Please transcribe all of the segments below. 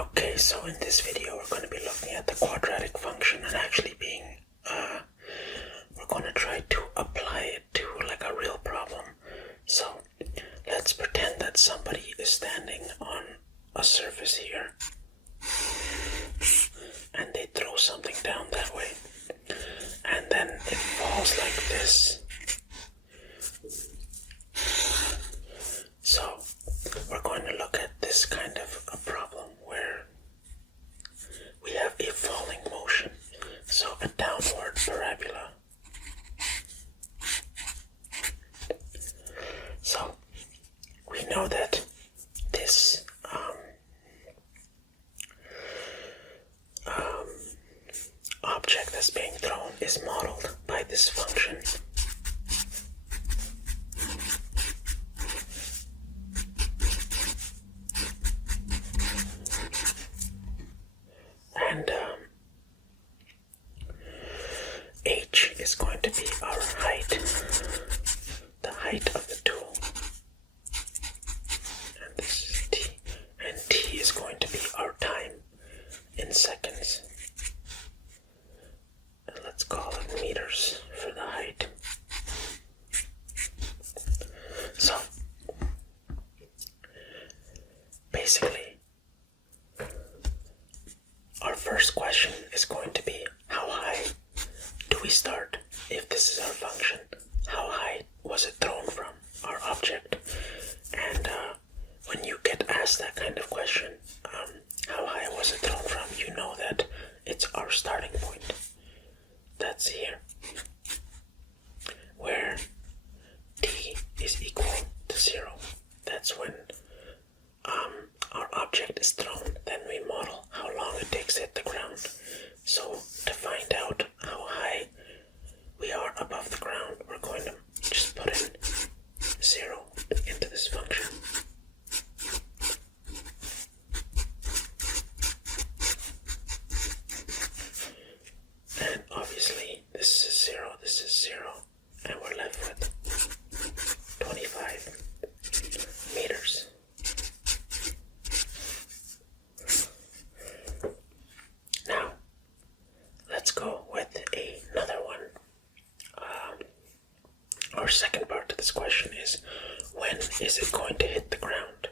Okay, so in this video we're going to be looking at the quadratic function and actually we're going to try to apply it to like a real problem. So let's pretend that somebody is standing on a surface here and they throw something down that way and then it falls like this. So we're going to look at this kind of a problem where we have a falling motion, so a downward parabola. So we know that this object that's being thrown is modeled by this function. And h is going to be our height, the height of the tool. And this is t. And t is going to be our time in seconds. And let's call it meters for the height. So, basically, our first question is going to be, how high do we start? If this is our function, how high was it thrown from, our object? And when you get asked that kind of question, how high was it thrown from, you know that it's our starting point. That's here, where t is equal to 0. That's when our object is thrown. Then we model how long it takes to hit the ground. So to find out how high we are above the ground, we're going to just put in 0 into this function. And obviously this is 0, this is 0, and we're left with 25 meters. Now, let's go with another one. Our second part to this question is, when is it going to hit the ground?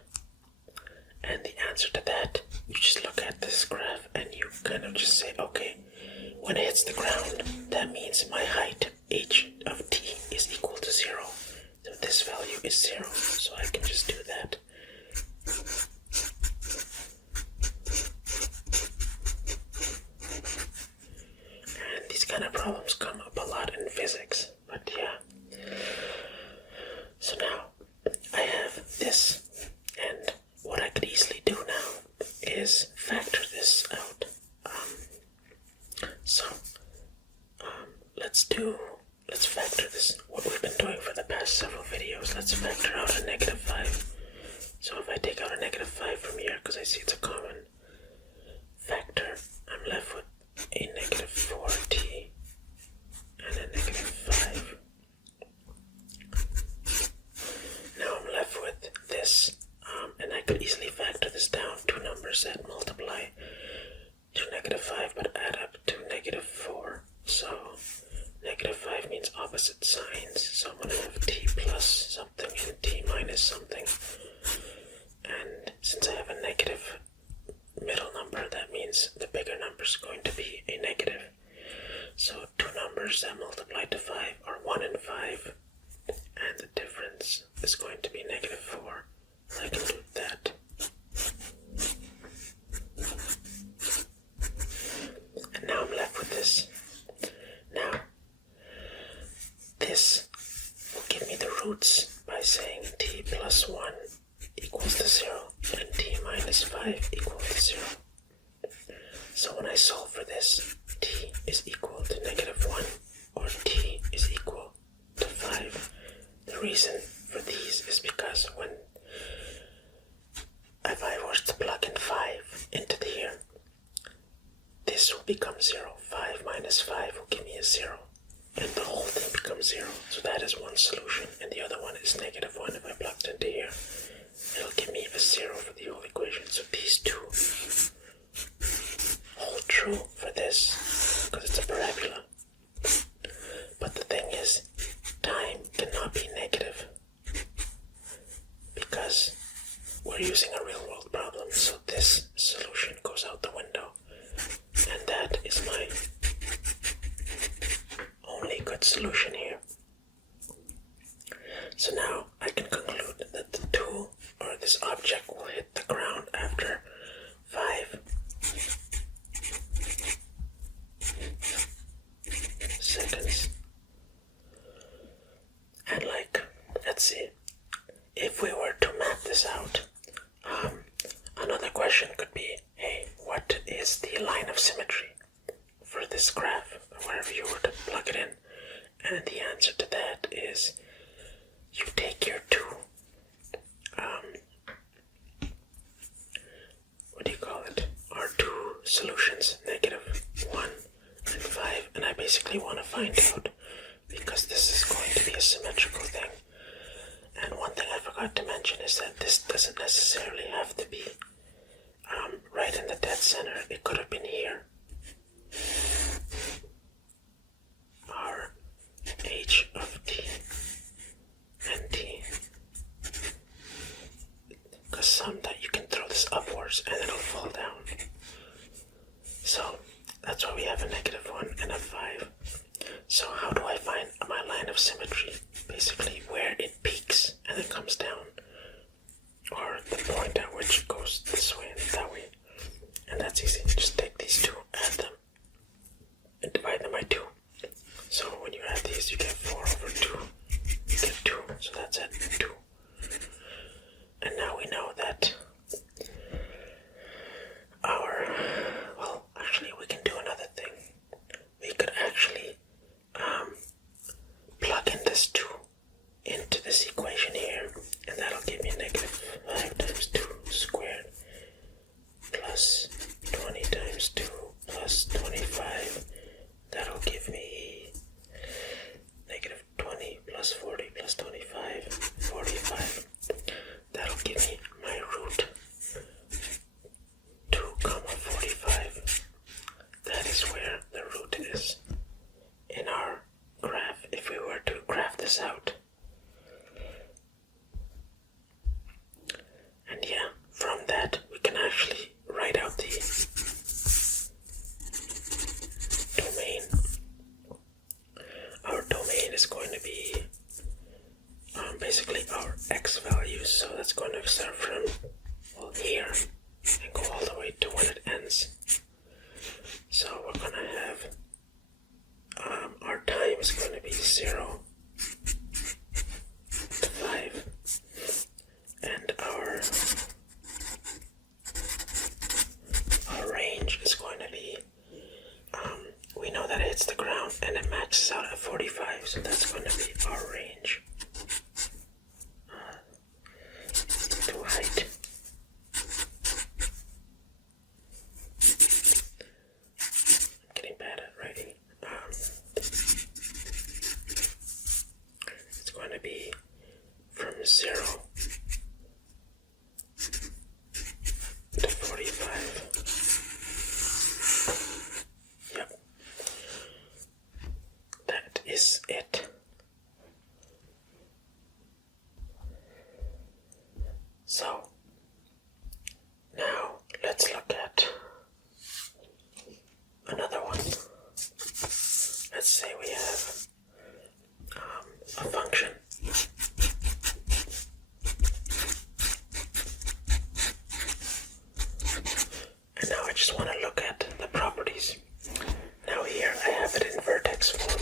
And the answer to that, you just look at this graph and you kind of just say, okay, when it hits the ground, that means my height, h of t, is equal to 0. So this value is 0, so I can just do that. And these kind of problems come up a lot in physics, but yeah. So now, I have this, and what I could easily do now is factor this out. Let's factor this, what we've been doing for the past several videos. Let's factor out a -5. So if I take out a -5 from here, because I see it's a common factor, I'm left with a -4t and a -5. Now I'm left with this, and I could easily factor this down. Two numbers that multiply to -5 but add up to -4. So -5 means opposite signs, so I'm going to have t plus something and t minus something. And since I have a negative middle number, that means the bigger number is going to be a negative. So two numbers that multiply to 5 are 1 and 5, and the difference is going to be -4. So I can do that. And now I'm left with this. Now, this will give me the roots by saying t plus 1 equals to 0 and t minus 5 equals to 0. So when I solve for this, t is equal to -1 or t is equal to 5. The reason for these is because if I was to plug in 5 into here, this will become 0. 5 minus 5 will give me a 0. And the whole thing becomes 0. So that is one solution. And the other one is -1 if I plugged into here. It'll give me a 0 for the whole equation. So these two question could be, hey, what is the line of symmetry for this graph, wherever you were to plug it in? And the answer to that is you take your two, what do you call it? Our two solutions, -1 and 5, and I basically want to find out, because this is going to be a symmetrical thing. And one thing I forgot to mention is that this doesn't necessarily have to be right in the dead center. It could have been here. Our h of t and t. Because some that you can throw this upwards and it'll fall down. So that's why we have a -1 and a 5. So how do I find my line of symmetry? Basically where it peaks and then comes down, or the point at which it goes this way and that way. And that's easy. Just take these two, add them, and divide them by 2. So when you add these, you get 4 over 2. You get 2, so that's at 2. And now we know that actually we can do another thing. We could actually plug in this 2 into this equation here, and that'll give me -5 times 2 squared plus 20 times 2 plus 25. That'll give me -20 plus 40 plus 25, 45. That'll give me my root 2, 45. That is where the root is in our graph, if we were to graph this out. And yeah, from that we can actually write out the domain. Our domain is going to be basically our x values, so that's going to start from here and go all the way to when it ends. So we're going to have our time is going to be 0 to 5, and our range is going to be, we know that it hits the ground and it maxes out at 45, so that's going to be our range to height. I'm getting bad at writing. It's going to be from 0 to 45. Yep. That is it. So, now let's look at another one. Let's say we have a function. And now I just want to look at the properties. Now here I have it in vertex form.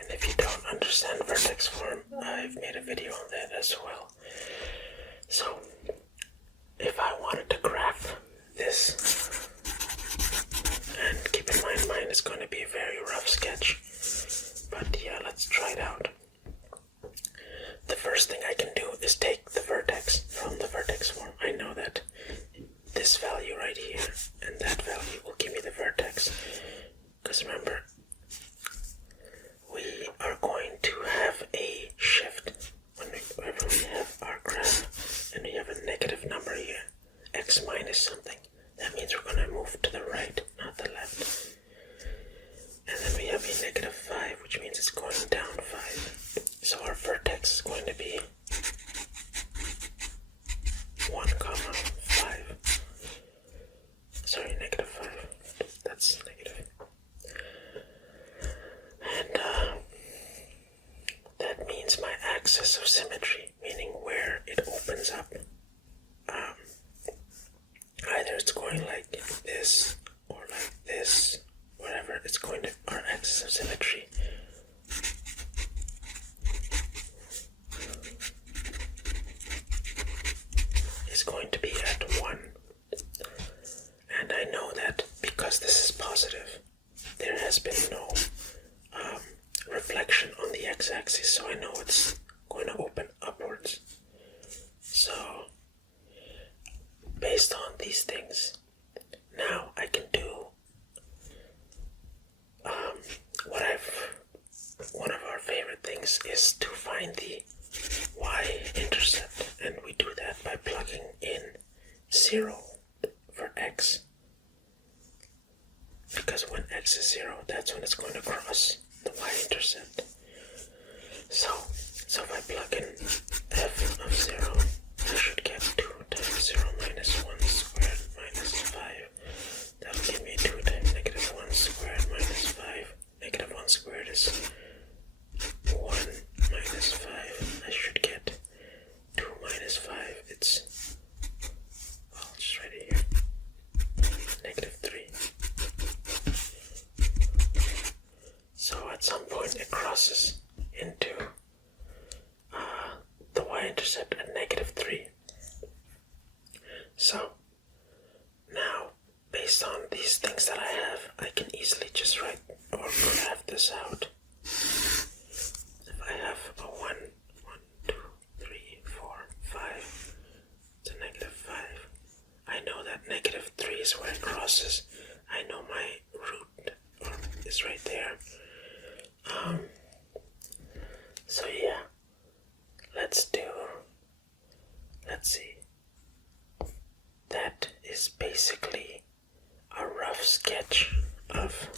And if you don't understand vertex form, I've made a video on that as well. So, if I wanted to graph this, and keep in mind mine is going to be a very rough sketch, but yeah, let's try it out. The first thing I can do is take the vertex from the vertex form. I know that this value right here and that value will give me the vertex, because remember, we are going to have a shift whenever we have our graph and we have a negative number here, x minus something. That means we're going to move to the right, not the left. And then we have a -5, which means it's going down 5. So our vertex is going to be 1, 5. Sorry, -5. That's negative. And that means my axis of symmetry, meaning where it opens up. Either it's going like this or like this, whatever, it's going to, our axis of symmetry is going to be at 1. And I know that because this is positive, there has been no reflection on the x-axis, so I know it's going to open upwards. So, based on these things, now I can do one of our favorite things is to find the y-intercept, and we do that by plugging in 0 for x, because when x is 0, that's when it's going to cross the y-intercept. So if I plug in f of 0, I should get 2 times 0 minus 1 squared minus 5. That'll give me 2 times negative 1 squared minus 5. Negative 1 squared is 1 minus 5. I should get 2 minus 5. It's, well, I'll just write it here. Negative 3. So at some point it crosses into the y-intercept at negative 3. So now, based on these things that I have, I can easily just write or graph this out. If I have a 1, 2, 3, 4, 5, it's a negative 5. I know that negative 3 is where it crosses. I know my root is right there. So yeah, let's see. That is basically a rough sketch of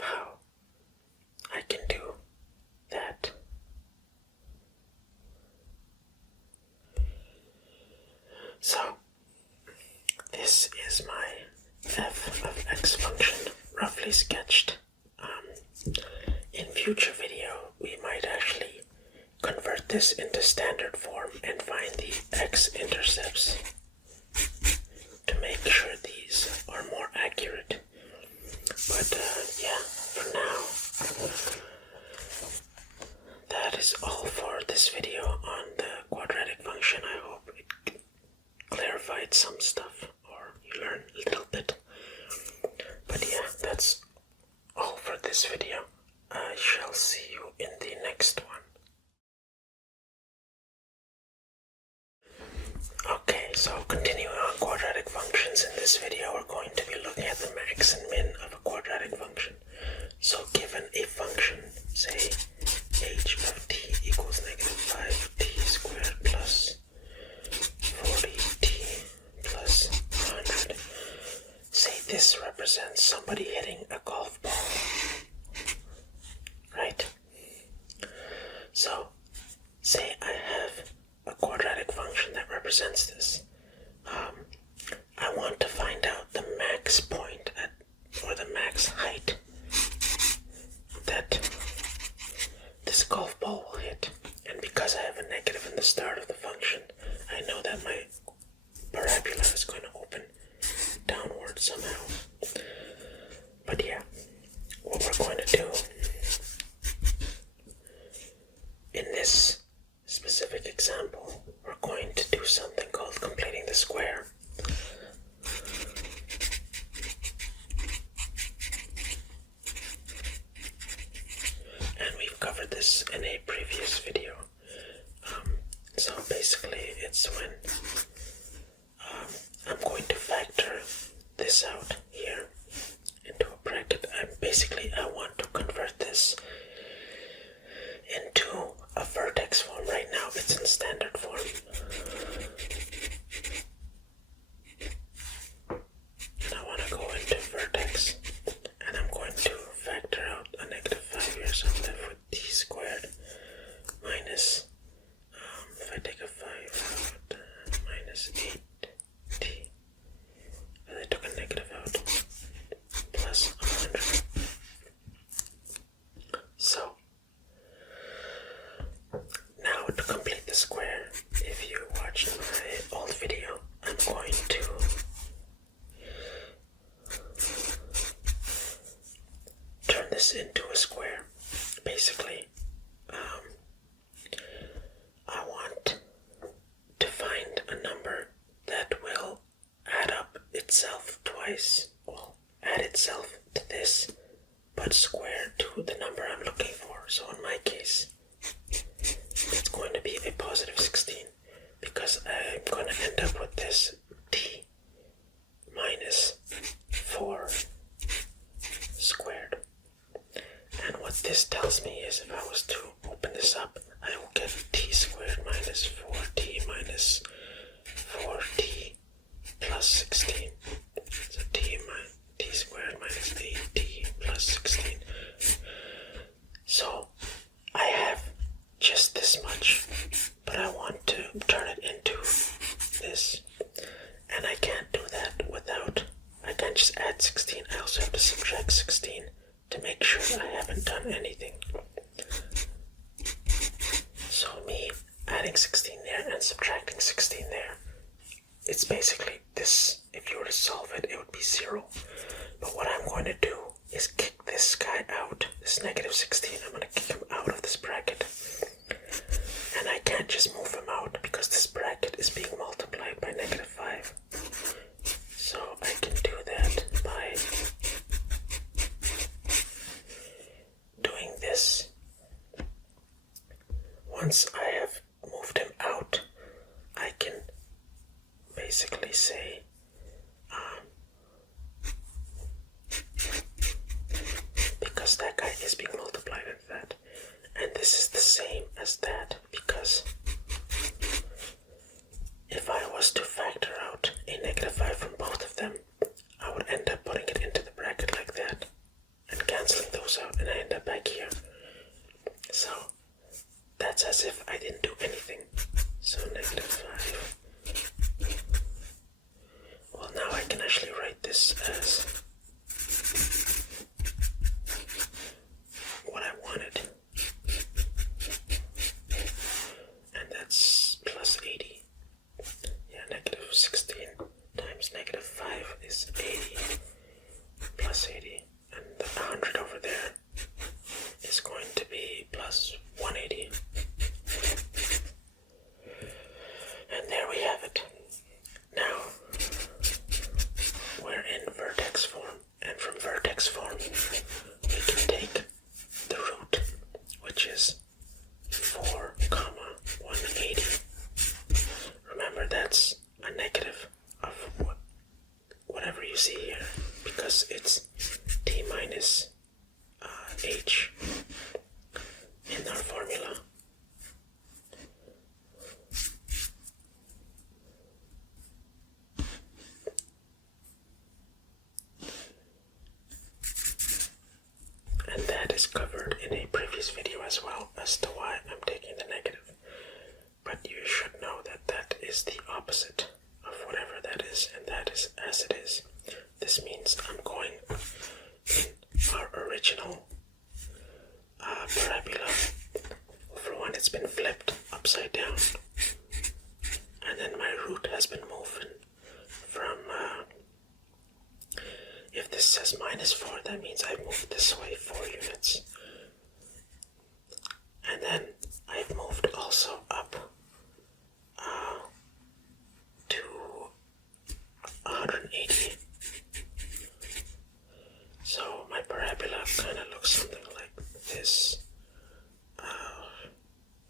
how I can do that. So this is my f of x function roughly sketched. In future video, we might actually convert this into standard form and find the x-intercepts to make sure these are more accurate. But yeah, for now, that is all for this video on the quadratic function. I hope it clarified some stuff, or you learned a little bit. But yeah, that's all for this video. I shall see you in the next one. Okay, so continuing on quadratic functions, in this video we're going to be looking at the max and min of a quadratic function. So given a function, say h of t equals negative 5t squared plus 40t plus 100, say this represents somebody hitting a golf ball, right? So say I have a quadratic function that represents this. I want to find out the max point or the max height that this golf ball will hit. And because I have a negative in the start of the function, I know that my parabola is going to open downward somehow. But yeah, what we're going to do in this specific example, we're going to do something called completing the square. And we've covered this in a previous video. So basically it's when I'm going to factor this out here into a bracket. I want to convert this into a vertex form. Right now it's in standard form. And I want to go into vertex, and I'm going to factor out a negative 5 here, so I'm left with t squared minus, if I take a 5 out, minus 8t, and I took a negative out, plus 100. this into a square. Basically, I want to find a number that will add up itself twice. Well, add itself to this, but square to the number I'm looking for. So in my case, it's going to be a positive 16, because I'm going to end up with this t minus 4 squared. And what this tells me is, if I was to open this up, I will get t squared minus 4t minus 4t plus 16. So t squared minus 8t plus 16. So I have just this much, but I want to turn it into this. And I can't do that without, I can't just add 16. I also have to subtract 16 to make sure I haven't done anything. So me adding 16 there and subtracting 16 there, it's basically this. If you were to solve it, it would be 0. But what I'm going to do is kick this guy out, this negative 16. I'm going to kick him out of this bracket. And I can't just move him out because this bracket is being multiplied by negative 5. So I can do that by doing this. Once I have moved him out, I can basically say because that guy is being multiplied with that, and this is the same as that, because if I was to factor out a negative 5 from both of them, I would end up putting it into the bracket like that and cancelling those out, and I end up back here. So that's as if I didn't do anything. So negative 5. Well, now I can actually write this as what I wanted. And that's plus 80. Yeah, negative 16 times negative 5 is 80 plus 80. And the 100 over there is going to be plus 180. And there we have it. Now, we're in vertex form. And from vertex form, we can take the root, which is 4, 180. Remember, that's a negative of whatever you see here, because it's t minus h in our formula. And that is covered in a previous video as well, as to why I'm taking the negative. But you should know that that is the opposite of whatever that is, and that is as it is. This means I'm going in our original parabola. For one, it's been flipped upside down, and then my root has been moving from if this says minus 4, that means I've moved this way 4 units. And then I've moved also up to 180. So my parabola kind of looks something like this.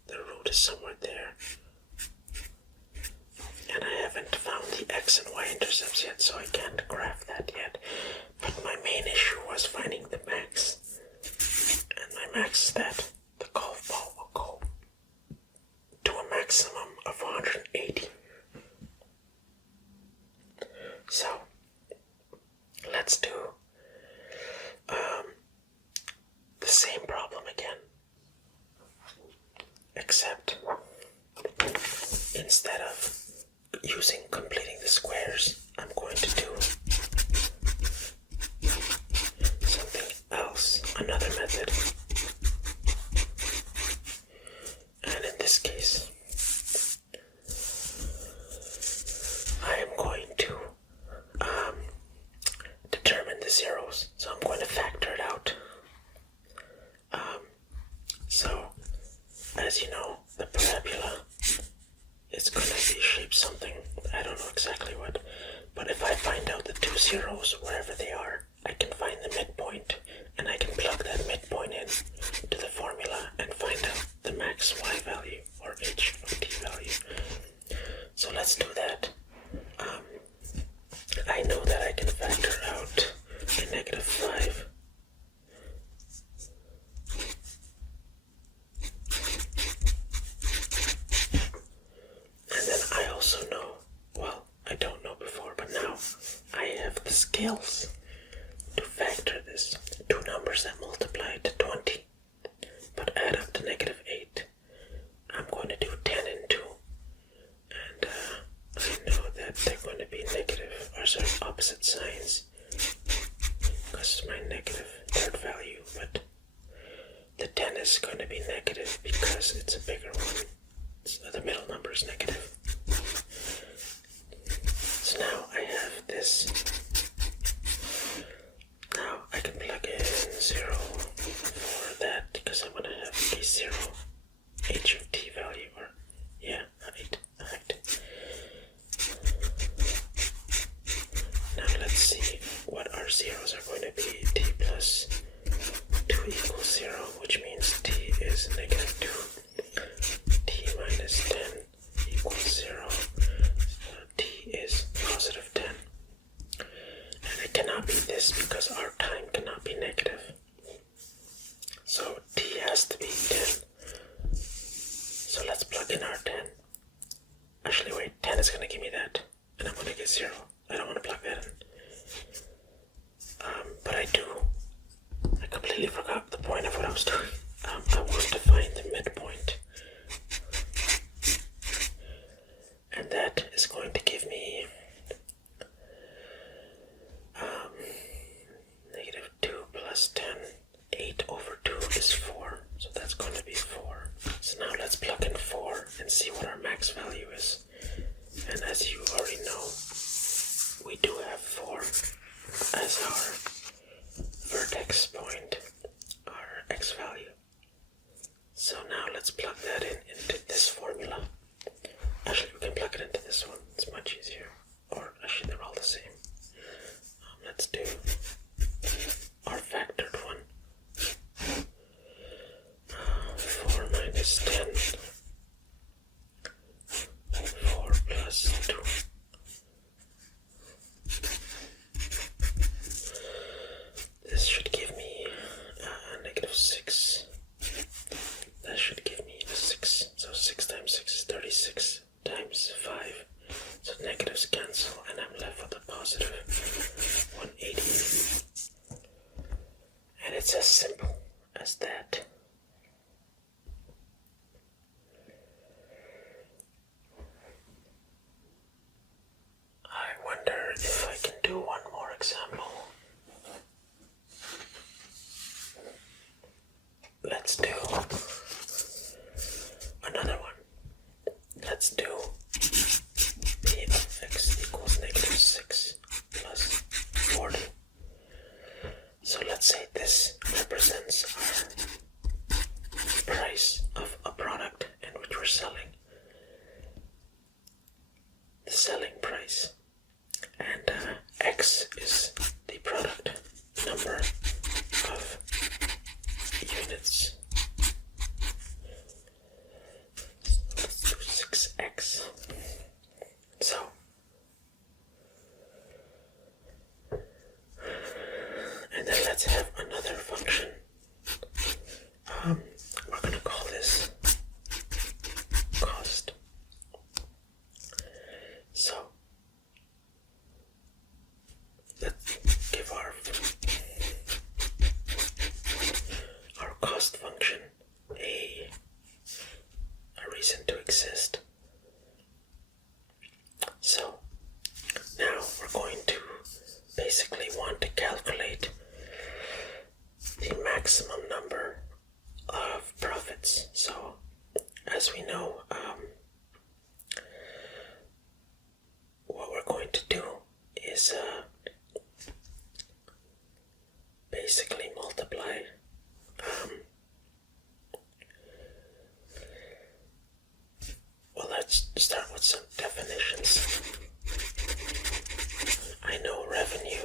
The root is somewhere there. And I haven't found the x and y intercepts yet, so I can't graph that yet. But my main issue was finding the max. And my max is that the golf ball will go to a maximum of 180. So, let's do the same problem again. Except, instead of using completing the squares, I'm going to do something else, another method. And in this case, I am going to determine the zeros. So I'm going to factor it out. zeros wherever they are. I can find the midpoint, and I can plug that midpoint in to the formula and find out the max y value, or h of t value. So let's do that. I know that I can factor out a negative 5. And then I also know, well, I don't know before, but now I have the skills to factor this. Two numbers that multiply to 20, but add up to negative 8. I'm going to do 10 and 2. And I know that they're going to be negative, or sorry, opposite signs, because it's my negative third value, but the 10 is going to be negative because it's a bigger one. So the middle number is negative. So now I have this. Now I can plug in 0 for that because I'm going to have a 0 h of t value, or yeah, height. Now let's see what our zeros are going to be. T plus 2 equals 0, which means t is negative 2. T minus 10 equals 0. T is positive 10. And it cannot be this because our time cannot be negative. So t has to be 10. So let's plug in our 10. Actually, wait, 10 is going to give me that. And I'm going to get 0. I don't want to plug that in. But I do. I completely forgot the point of what I was doing. I want to find the midpoint. And that is going to give me negative 2 plus 10. 8 over 2 is 4. So that's going to be 4. So now let's plug in 4 and see what our max value is. And as you already know, we do have 4 as our vertex point, our x value. So now let's plug that into this formula. Actually, we can plug it into this one. It's much easier. Or actually, they're all the same. Let's do our factored one. 4 minus 10. 4 plus 2. This should give me negative 6. That should give me a 6. So 6 times 6 is 36 times 5. So negatives cancel and I'm left with a positive 180. And it's as simple as that. I wonder if I can do one more example. Let's do another one. Let's do p of x equals negative 6 plus 40. So let's say this represents our price of a product in which we're selling. The selling price. And x is the product number of units. Let's do 6x. So and then let's have another function. We're going to call this cost. So let's give our cost function a reason to exist. So now we're going to basically want to calculate the maximum number of profits. So as we know, what we're going to do is basically multiply well, let's start with some definitions. I know revenue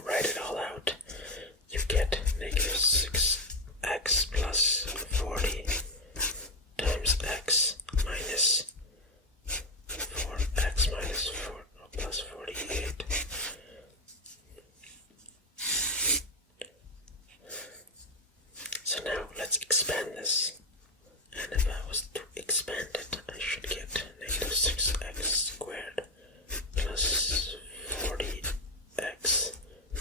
write it all out. You get negative 6x plus 40 times x minus 4x minus 4 plus 48. So now let's expand this. And if I was to expand it, I should get negative 6x squared plus 40x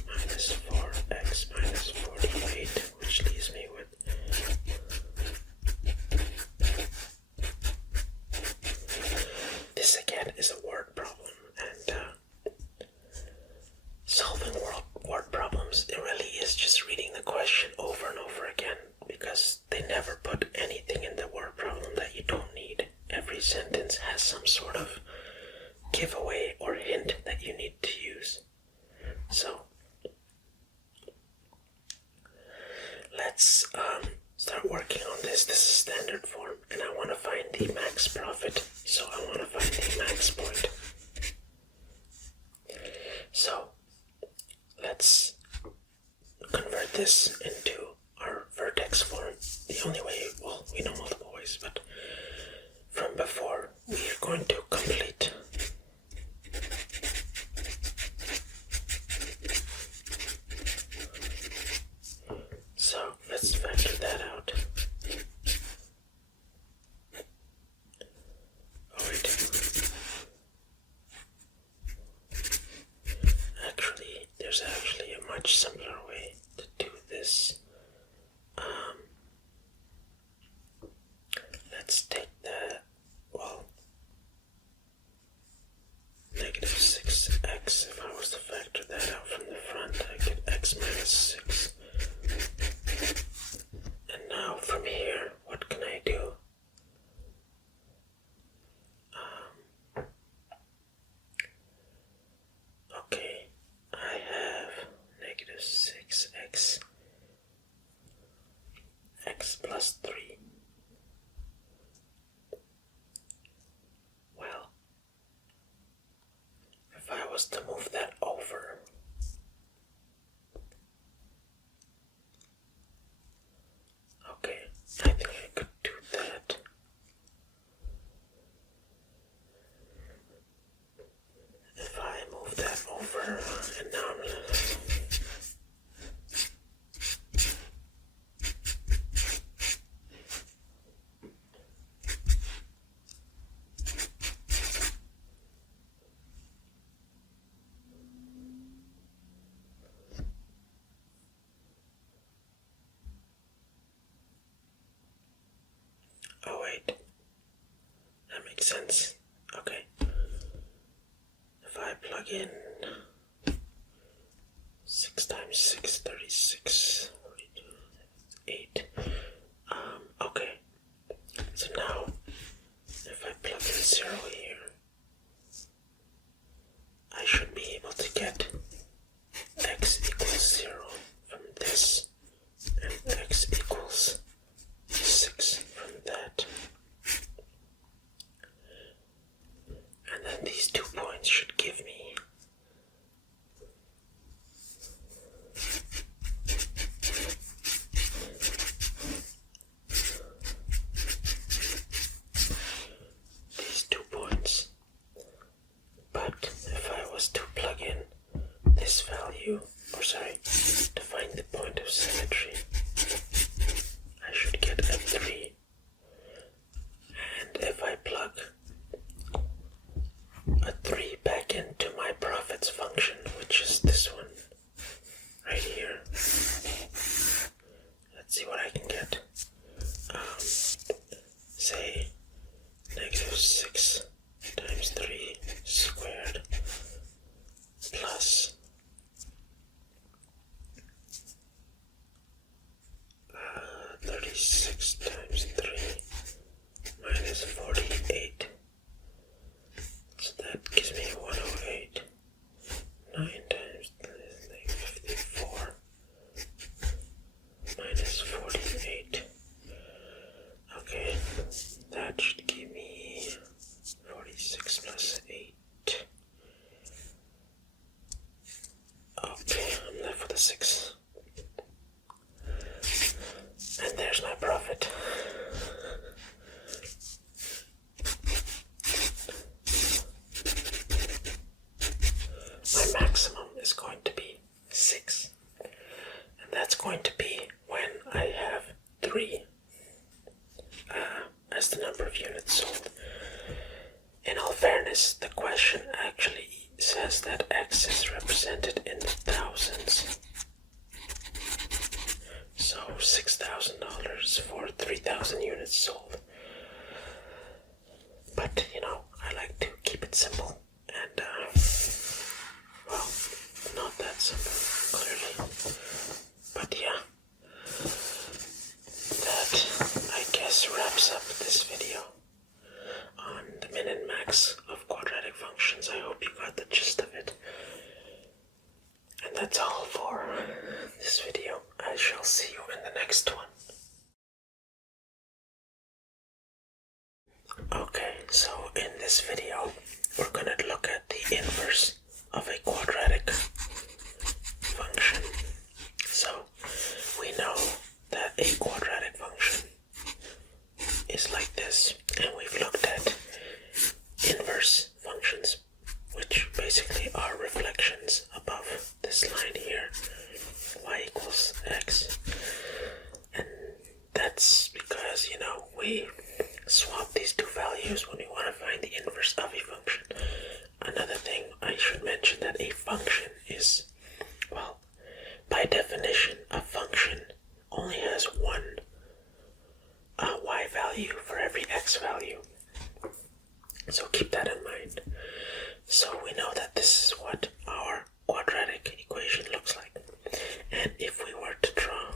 minus 4x minus 48, which leaves me with this again is a word problem, and solving word problems, it really is just reading the question over and over again, because they never put anything in the word problem that you don't need. Every sentence has some sort of giveaway or hint that you need to use. So let's start working on this. This is standard form, and I want to find the max profit. So I want to find the max point. So let's convert this into our vertex form. The only way, well, we know multiple ways, but from before, we are going to complete. So let's factor that out. Oh wait. Actually, there's actually a much simpler way to do this. Let's take that, well, negative 6x. If I was to factor that out from the front, I get x minus 6. And now from here, what can I do? Okay, I have negative 6x, x plus 3. Well, if I was to move that over, okay, I think I could do that. If I move that over, and now I'm oh wait, that makes sense. Okay, if I plug in 6 times 6, 36, 42, 8. Okay, so now if I plug in 0 here, I should be able to get x equals 0 from this, and x equals 6 from that. And then these 2 points should give me these 2 points. But if I was to plug in this value, or sorry, to find the point of symmetry, I should get a 3. And if I plug a 3 back into my profits function, which is this one right here, let's see what I can get. Say negative 6 times 3 squared plus the 6. And there's my profit. My maximum is going to be 6. And that's going to be when I have 3 as the number of units sold. In all fairness, the question actually says that X is represented in the thousands. So $6,000 for 3,000 units sold. But, I like to keep it simple. And, well, not that simple, clearly. But yeah, that, I guess, wraps up this video on the min and max of quadratic functions. I hope you got the gist of it. And that's all for this video. I shall see you in the next one. Okay, so in this video, we're gonna look at the inverse of a quadratic function. So, we know that a quadratic function is like this, and we've looked at inverse functions, which basically are reflections above this line here, y equals x. And that's because, we swap these two values when we want to find the inverse of a function. Another thing I should mention that a function is, well, by definition, a function only has one y value for every x value. So keep that in mind. So we know that this is what our quadratic equation looks like. And if we were to draw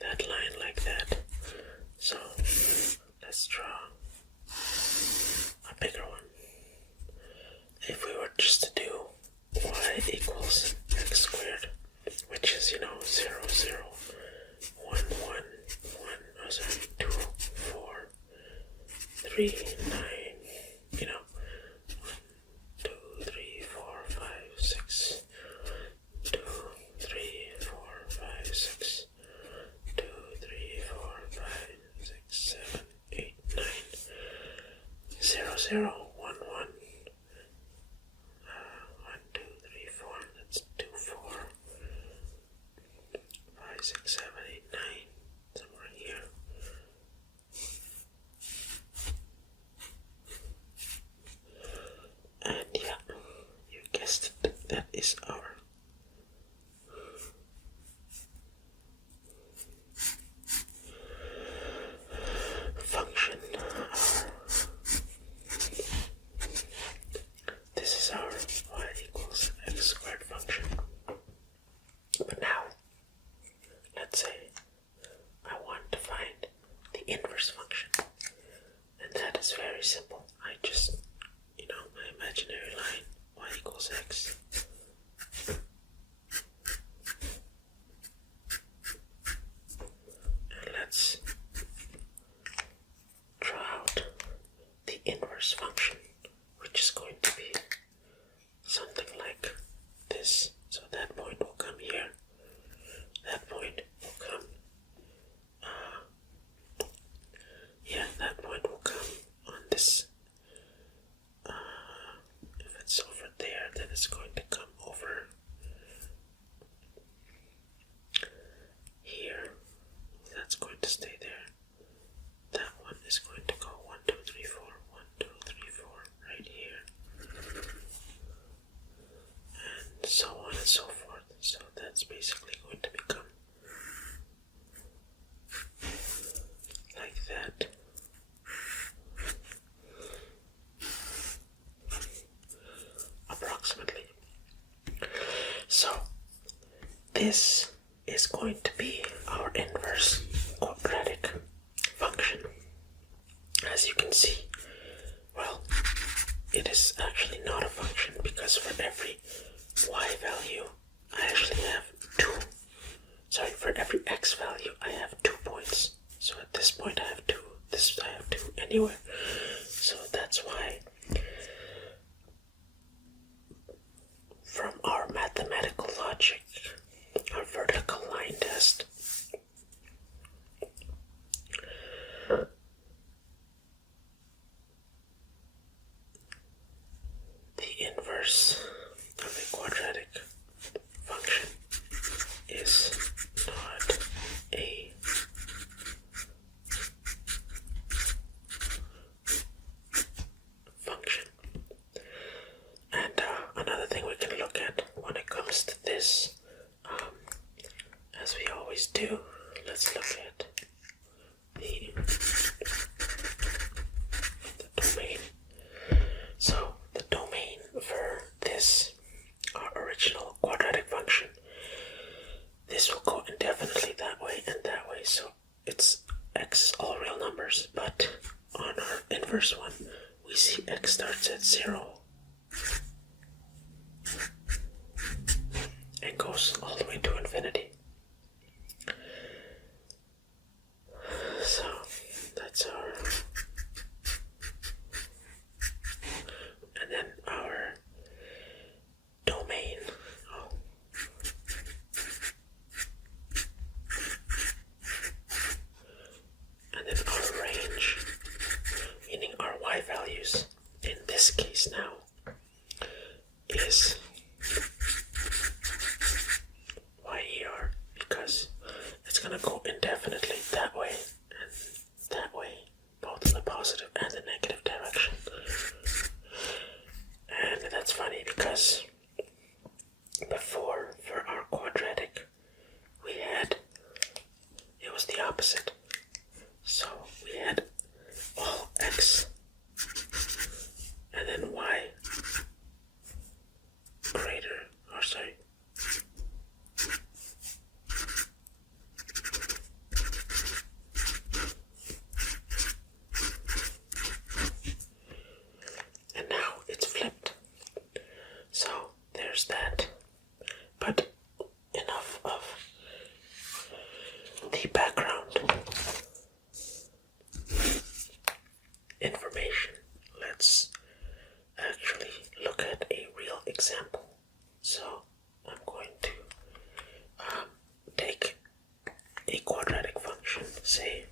that line like that, so let's draw a bigger one. If we were just to do y equals x squared, which is, 0, 0, 1, 1, 1, 2, 4, 3, 9, 1, 2, 3, 4, 5, 6, 2, 3, 4, 5, 6, 2, 3, 4, 5, 6, 7, 8, 9, 0, 0, 1, 1, 1, 2, 3, 4, that's 2, 4, 5, 6, 7, 8, 9, somewhere here. And yeah, you guessed it, that is our function. This is our y equals x squared function. But now, let's say I want to find the inverse function. And that is very simple. I just, my imaginary line, y equals x. And let's draw out the inverse function, which is going to be something like this. So that point will come here. That point will come, that point will come on this. If it's over there, then it's going to come over here. That's going to stay there. That one is going to go 1, 2, 3, 4, 1, 2, 3, 4, right here. And so on and so forth. So that's basically going to become like that. Approximately. So this is going to be our inverse quadratic function. As you can see, well, it is actually not a function because for every y value I actually have for every x value I have 2 points. So at this point I have 2, this I have 2 anywhere. So that's why from our mathematical logic, our always do, let's look at the domain. So the domain for this original quadratic function, this will go indefinitely that way and that way, so it's x all real numbers, but on our inverse one, we see x starts at 0 and goes all the way to infinity. So that's our, and then our domain. And then our range, meaning our y values, in this case now, is YER, because it's going to go indefinitely that way and that way, both in the positive and the negative direction. And that's funny because before, for our quadratic, it was the opposite. So we had all x and then y greater, or sorry, and now it's flipped. So there's that. But enough of the background information. Let's actually look at a real example. So I'm going to take a quadratic function, say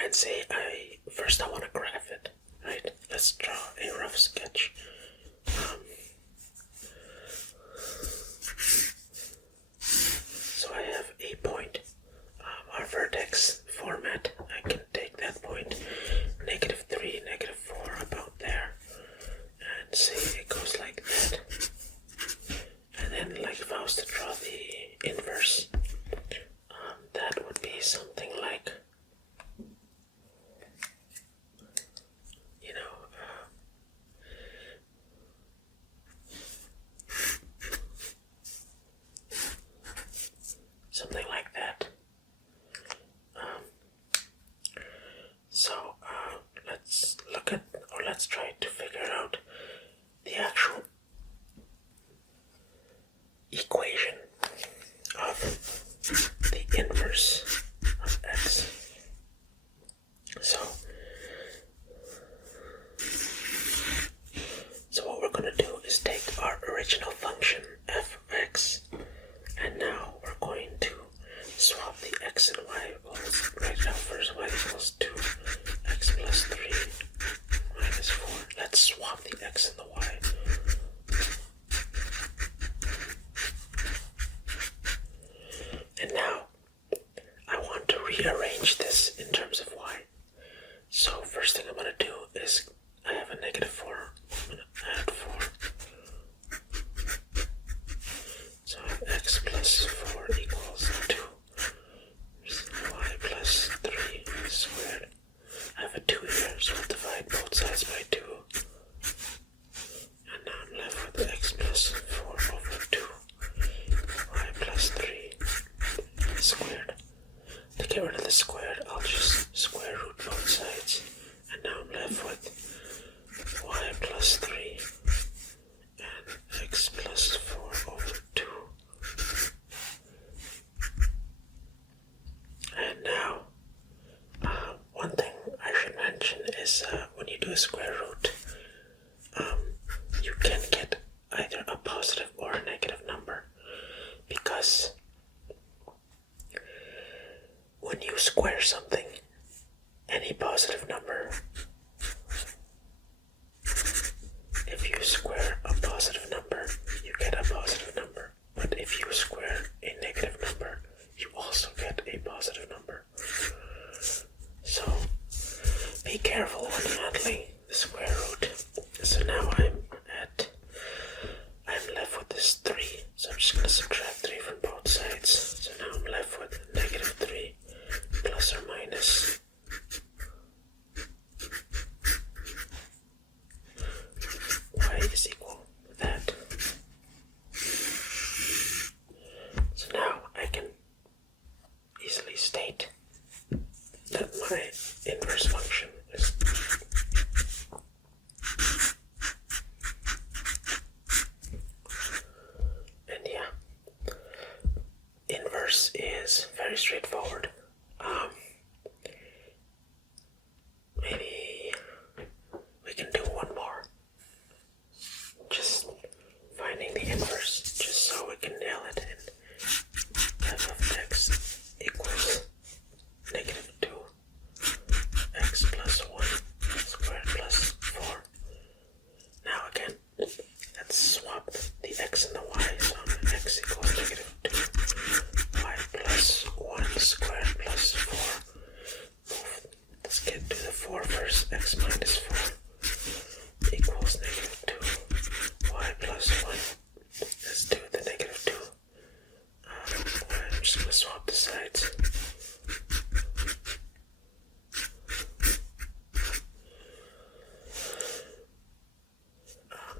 and say I want to graph it, right? Let's draw a rough sketch. So I have a point, our vertex format. I can take that point, -3, -4, about there, and say it goes like that. And then, like if I was to draw the inverse, that would be something like, something like that. So let's look at, or let's try to figure out the actual equation of the inverse of x. So what we're going to do is take our original function f of x, and now we're going to swap the x and y. Let's write it out first. Y equals 2, x plus 3, minus 4. Let's swap the x and the y. And now I want to rearrange this in terms of y. So first thing I'm going to do is, I have a -4. I'm going to add 4. So I have x plus 4 equals 2. Y plus 3 squared. I have a 2 here, so I'll divide both sides by 2. And now I'm left with x plus 4 over 2. Y plus 3 squared. To get rid of the squared, I'll just square root both sides. And now I'm left with y plus 3 and x plus 4 over 2. And now, one thing I should mention is when you do a square root, you can get either a positive or a negative number, because when you square something, any positive number, if you square a positive number, you get a positive number. But if you square a negative number, you also get a positive number. So be careful when handling the square root. So now I'm left with this 3. So I'm just going to subtract 3 from both sides. So now I'm left with negative 3 plus or minus y is equal to that. So now I can easily state that my inverse function is inverse is very straightforward. Maybe we can do one more. Just finding the inverse, just so we can nail it in. F of x equals negative 2 x plus 1 squared plus 4. Now again, let's swap the x and the y. So x equals negative 2 y plus 1 squared plus 4. Let's get to the 4 first. X minus 4 equals negative 2 y plus 1. Let's do the negative 2. I'm just going to swap the sides.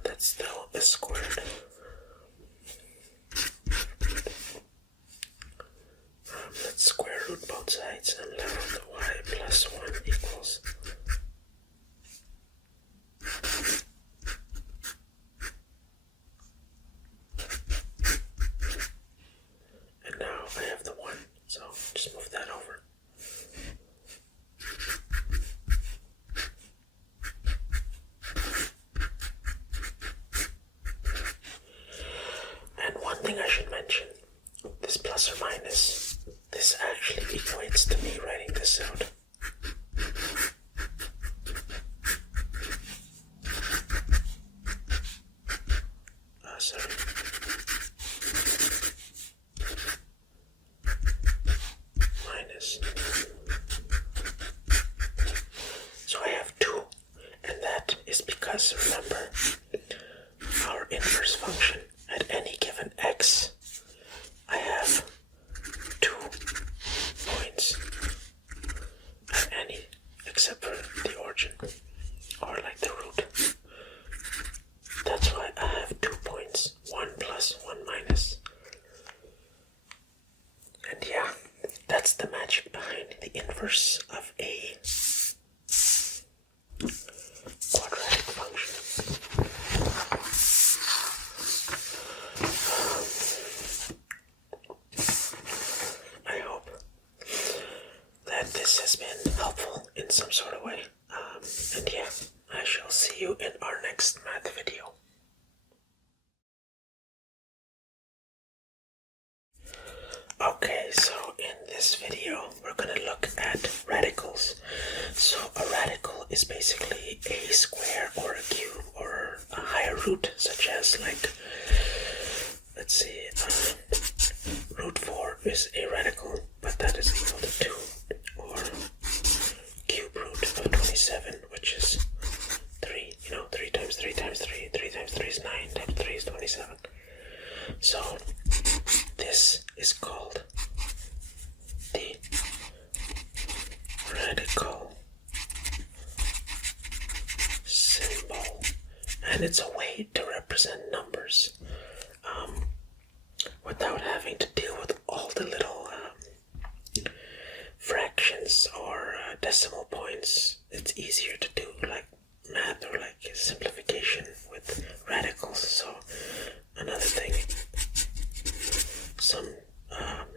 That's still a squared. Let's square root both sides. I'm left with y plus 1 equals and now I have the 1, so just move that over. And one thing I should mention, this plus or minus, this actually equates to me writing this out. Sorry. Minus. So I have 2, and that is because, remember, our inverse function at any given x, I have 2 points at any, except for the origin, or like the root. That's why I have 2 points, 1 plus, 1 minus. And yeah, that's the magic behind the inverse of a quadratic function. I hope that this has been helpful in some sort of way. And yeah, I shall see you in our next math video. Okay, so in this video, we're going to look at radicals. So a radical is basically a square or a cube or a higher root, such as like, let's see, root 4 is a radical, but that is equal to 2, or cube root of 27, which is 3, 3 times 3 times 3, 3 times 3 is 9, times 3 is 27. So this is called the radical symbol, and it's a way to represent numbers without having to deal with all the little fractions or decimal points. It's easier to do like math or like simplification with radicals. So another thing, some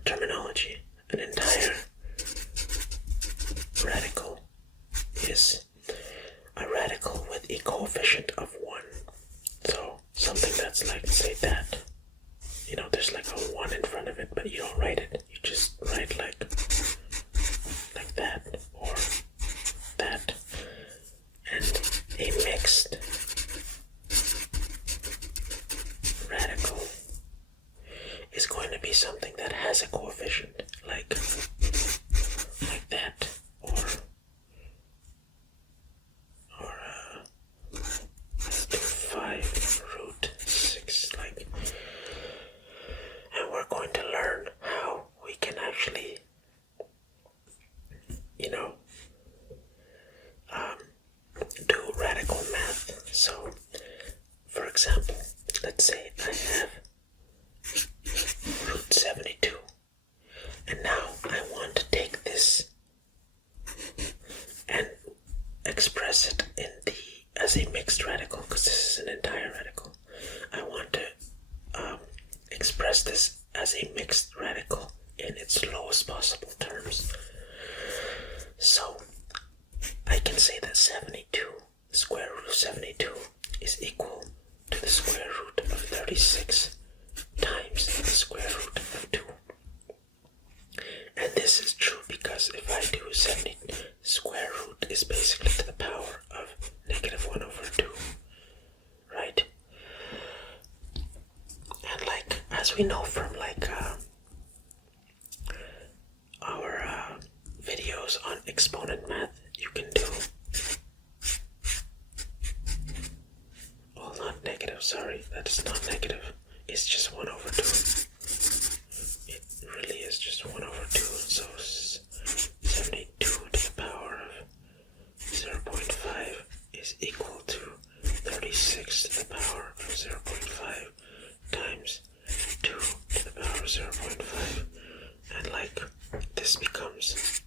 terminology, an entire radical is a radical with a coefficient of 1. So something that's like, say that, there's like a 1 in front of it, but you don't write it, you just write like that or that. And a mixed radical is going to be something that has a coefficient like that, or example, let's say I have root 72. And now I want to take this and express it as a mixed radical, because this is an entire radical. I want to express this as a mixed radical in its lowest possible terms. So I can say that 72, the square root of 72, is equal to the square root of 36 times the square root of 2. And this is true because if I do 70, square root is basically to the power of negative 1 over 2, right? And like, as we know from like our videos on exponent math, you can do, well, not negative, sorry, that is not negative, it's just 1 over 2. It really is just 1 over 2, so 72 to the power of 0.5 is equal to 36 to the power of 0.5 times 2 to the power of 0.5. And like, this becomes,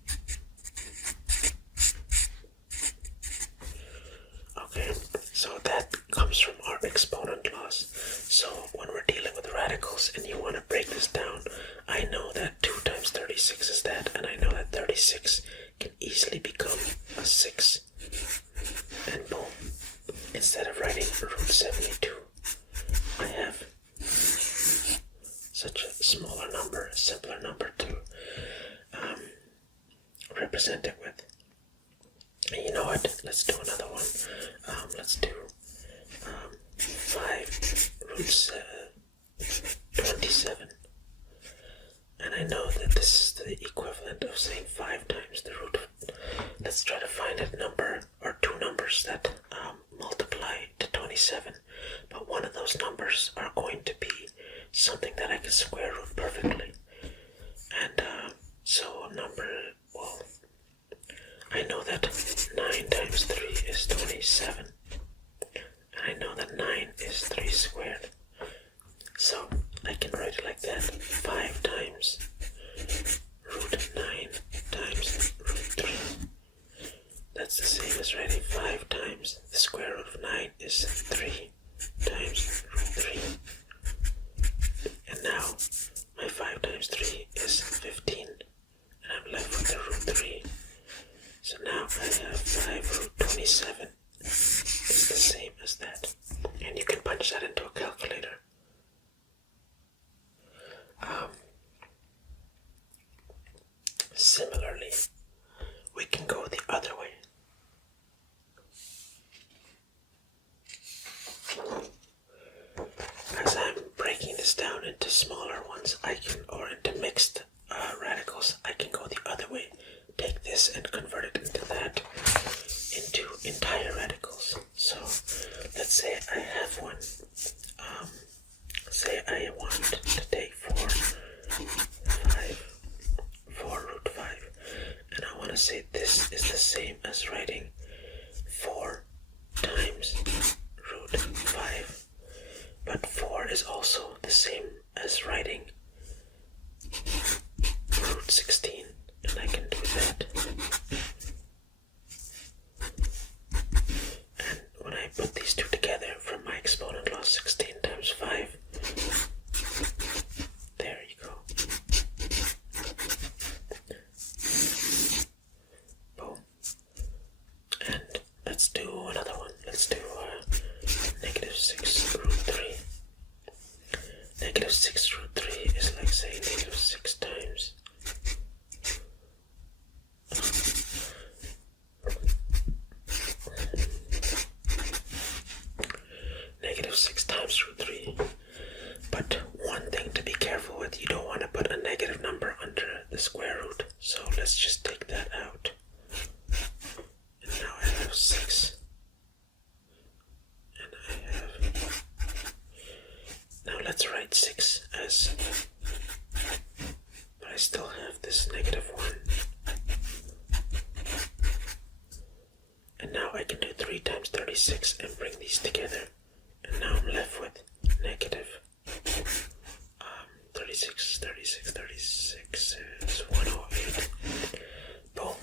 okay, so that comes from our exponent laws. So when we're dealing with radicals and you want to break this down, I know that 2 times 36 is that, and I know that 36 can easily become a 6. And boom, instead of writing root 72, I have such a smaller number, a simpler number to represent it with. And you know what? Let's do another one. Let's do 5 root 27. And I know that this is the equivalent of saying 5 times the root of. Let's try to find a number or two numbers that multiply to 27. But one of those numbers are going to be something that I can square root perfectly. And so number, well, I know that 9 times 3 is 27. And I know that 9 is 3 squared. So I can write it like that. 5 times root 9 times root 3. That's the same as writing 5 times the square root of 9 is 3 times root 3. And now my 5 times 3 is 15. And I'm left with the root 3. So now I have 5 root 27 is the same as that. And you can punch that into a calculator. Similarly, we can go the other way. As I'm breaking this down into smaller ones, or into mixed radicals, I can go the other way. Take this and convert it into that, into entire radicals. So let's say I have one. Say I want to take 4 root 5, and I want to say this is the same as writing 4 times root 5, but 4 is also the same as writing root 16, and I can do that. And when I put these two together from my exponent law, 16 times 5, there you go. Boom. And let's do another one. Let's do negative 6 root 3. Negative 6 root 3 is like saying negative 6 times negative 6 times root 3. But one thing to be careful with, you don't want to put a negative number under the square root. So let's just take that out. And now I have 6. And I have... Now let's write 6 as... But I still have this negative 1. And now I can do 3 times 36 and bring these together And now I'm left with negative 36 is 108. Boom,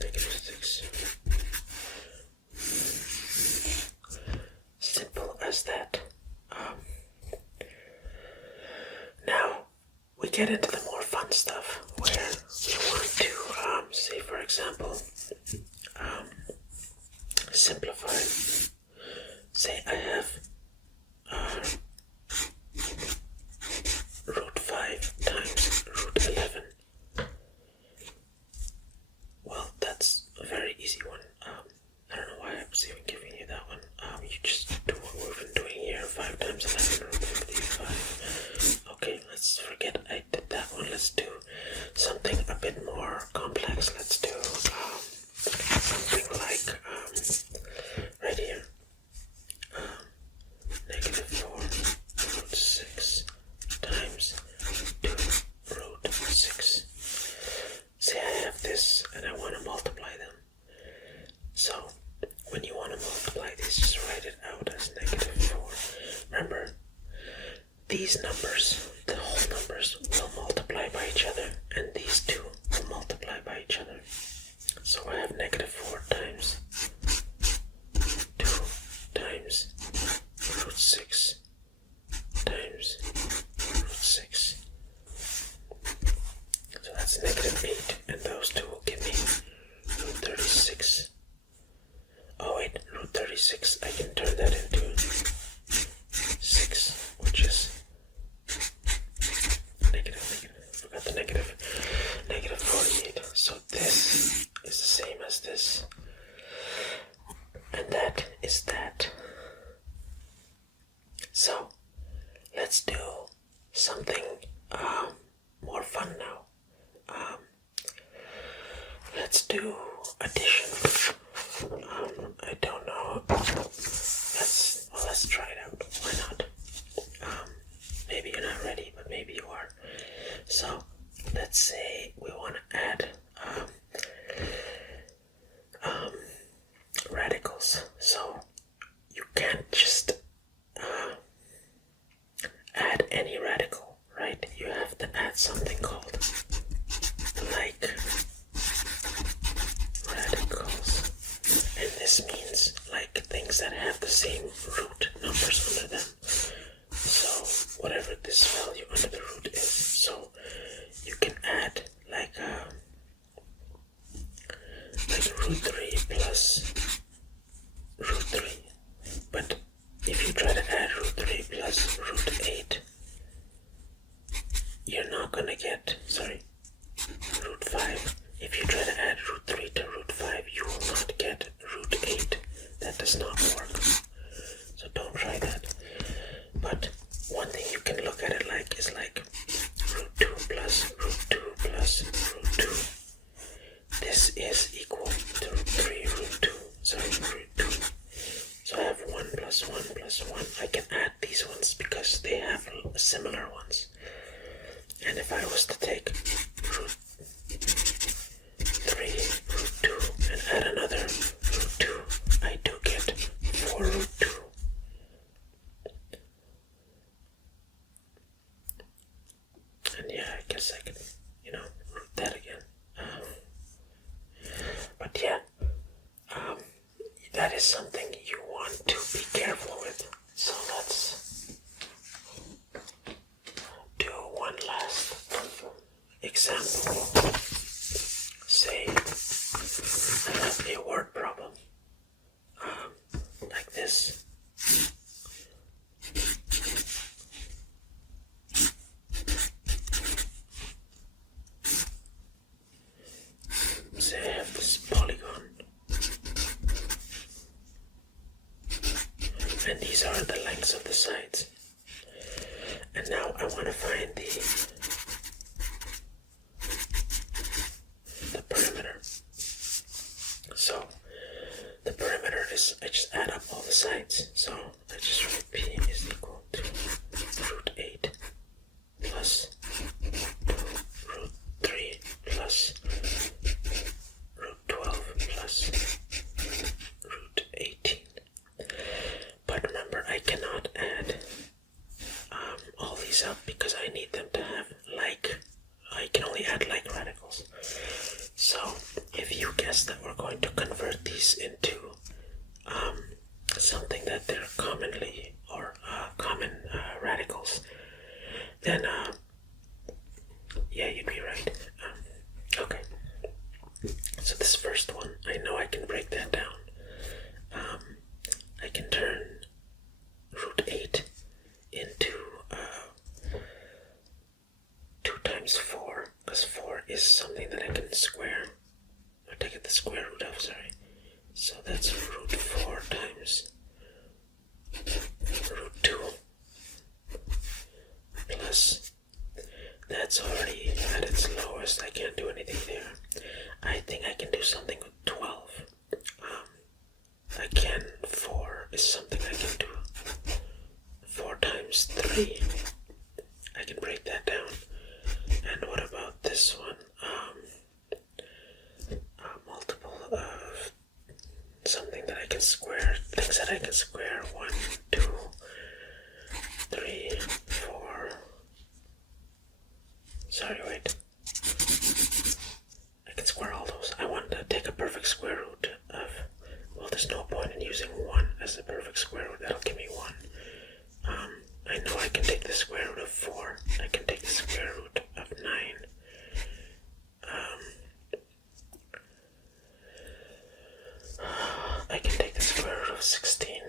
negative 6. Simple as that. Now we get into the more fun stuff where we want to, say for example, simplify. Say I have root 5 times root 11. Well, that's a very easy one. I don't know why I was even giving you that one. You just do what we've been doing here. 5 times 11 root 55. Okay, let's forget I did that one. Let's do something a bit more complex. Let's do something like right here. Negative 4 root 6 times 2 root 6. Say I have this and I want to multiply them. So when you want to multiply these, just write it out as negative 4. Remember, these numbers, the whole numbers, will multiply by each other, and these two will multiply by each other. So I have negative 4 times 2 times root 6 times root 6. So that's negative 8, and those two will give me root 36. Oh wait, root 36, I can turn that into 6, which is forgot the negative, negative 48. So this is the same as this, and that is that. So let's do something more fun now. Let's do addition. I don't know. Let's try it out. Why not? Maybe you're not ready, but maybe you are. So let's say we want to add radicals. So you can't just add any radical, right? You have to add something called like radicals. And this means like things that have the same root numbers under them. So whatever this value under the root is. So you can add like root 3 plus root 3. But if you try to add root 3 plus root 8, you're not gonna get, root 5. If you try to add root 3 to root 5, you will not get root 8. That does not work. So don't try that. But one thing you can look at it like is like root 2 plus root 2 plus root 2. This is equal to root 3 root 2. Root 2. So I have 1 plus 1 plus 1. I can add these ones because they have similar ones. And if I was to take root 3 root 2 and add another root 2, I do get 4 root 2. And yeah, I guess I could, root that again. But yeah, that is something you want to be careful with. So let's do one last example. Say I have a word problem, like this. Say I have this polygon, and these are the lengths of the sides. And now I want to find the perimeter. So the perimeter is, I just add up all the sides. So I just write P is equal to root 8 plus 2 root 3 plus root 12 plus root 18. But remember, I cannot these into something that they're commonly or common radicals, then yeah, you'd be right. Okay, so this first one, I know I can break that down. I can turn root 8 into 2 times 4, because 4 is something that I can square, or take the square root of, sorry. So that's root 4 times root 2 plus, that's already at its lowest, I can't do anything there. I think I can do something with 12. Again, 4 is something I can do. 4 times 3, I can break that down. And what about this one? A multiple of something that I can square, things that I can square. 1, 2, 3, 4. Sorry, wait. I can square all those. I want to take a perfect square root of, well, there's no point in using 1 as a perfect square root. That'll give me 1. I know I can take the square root of 4. I can take the square root of 9. I can take the square root of 16.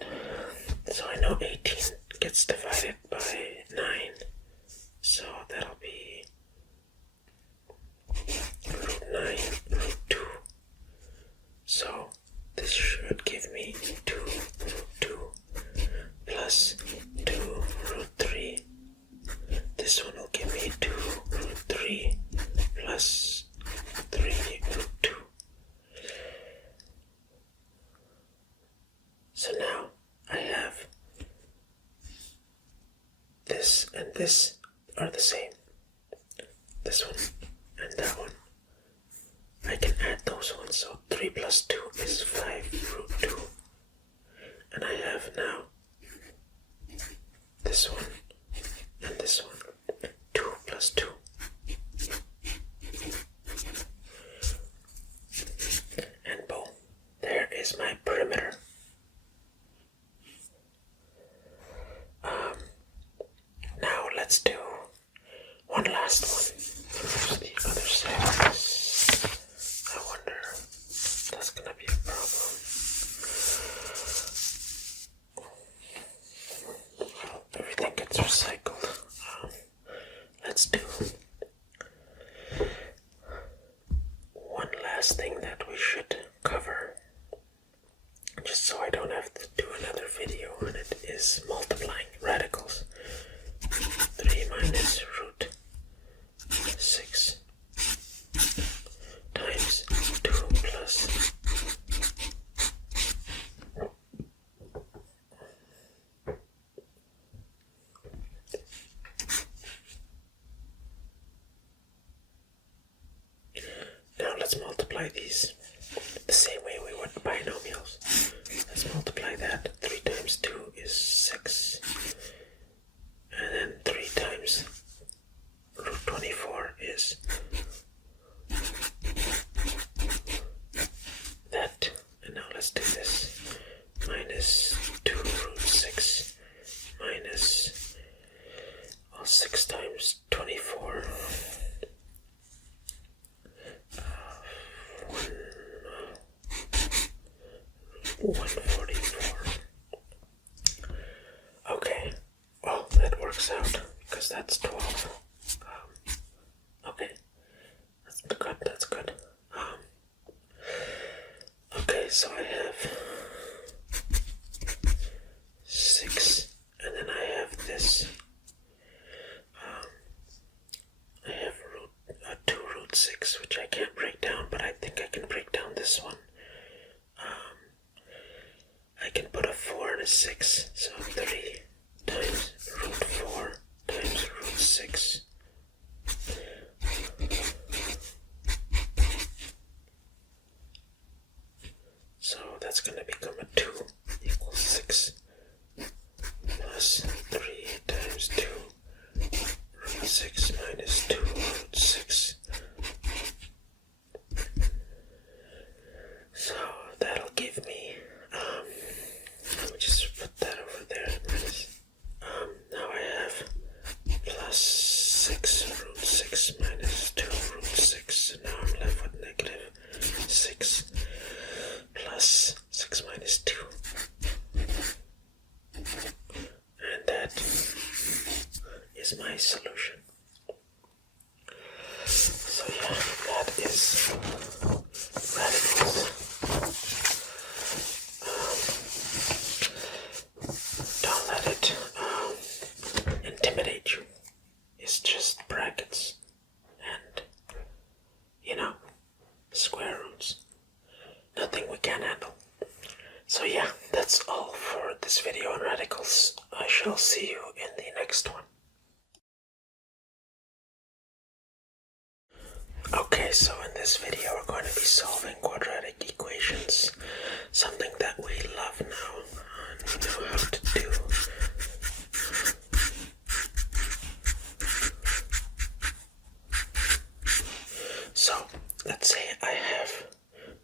So I know 18 gets divided by 9. So that'll be root 9, root 2. So this should give me 2 root 2 plus 2 root 3. This one will give me 2 root 3 plus 3 root 2. So now I have this and this are the same. This one and that one. I can add those ones, so 3 plus 2 is 5 root 2. And I have now this one and this one. 2 plus 2. And boom, there is my perimeter. Now let's do one last one. The other side. I wonder if that's gonna be a problem. Well, everything gets recycled. Let's do one last thing that we should cover, just so I don't have to do another video on it, is multiplying radicals. 3 minus root 6 times 2 plus now let's multiply these the same way we would binomials. Let's multiply that. 3 times 2 is 6. And then 3 times root 24 is that. And now let's do this. Minus 2 root 6 minus, well, 6 times 24. 144. Okay, well, that works out because that's 12. Okay, that's good, that's good. Okay, so I have 6, and then I have this. I have 2 root 6, which I can't break down, but I think I can break down this one. I can put a 4 and a 6, so 3 times root 4 times root 6. So that's going to become a 2 equals 6 plus 3 times 2 root 6 minus 2 root 6. So that'll give solution. So yeah, that is radicals. Don't let it intimidate you. It's just brackets and, square roots. Nothing we can't handle. So yeah, that's all for this video on radicals. I shall see you in the next one. Okay, so in this video we're going to be solving quadratic equations. Something that we love now and we know how to do. So, let's say I have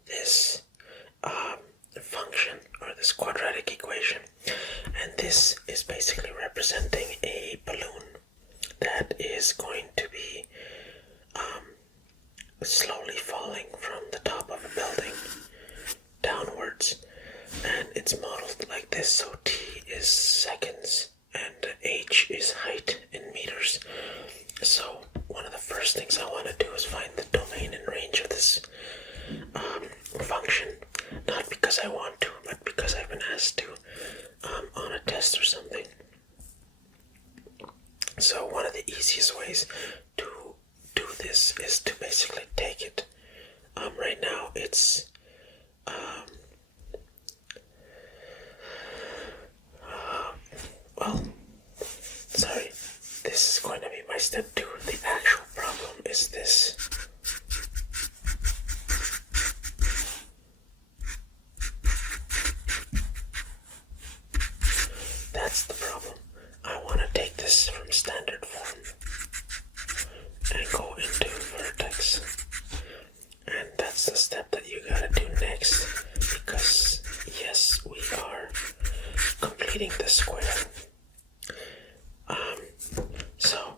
this function, or this quadratic equation, and this is basically representing a balloon that is going to be slowly falling from the top of a building downwards, and it's modeled like this. So t is seconds and h is height in meters. So one of the first things I want to do is find the domain and range of this function, not because I want to, but because I've been asked to on a test or something. So one of the easiest ways to do this is to basically take it. Right now it's sorry, this is going to be my step 2. The actual problem is this. That's the problem. I want to take this from standard form and go into vertex. And that's the step that you gotta do next, because yes, we are completing the square. So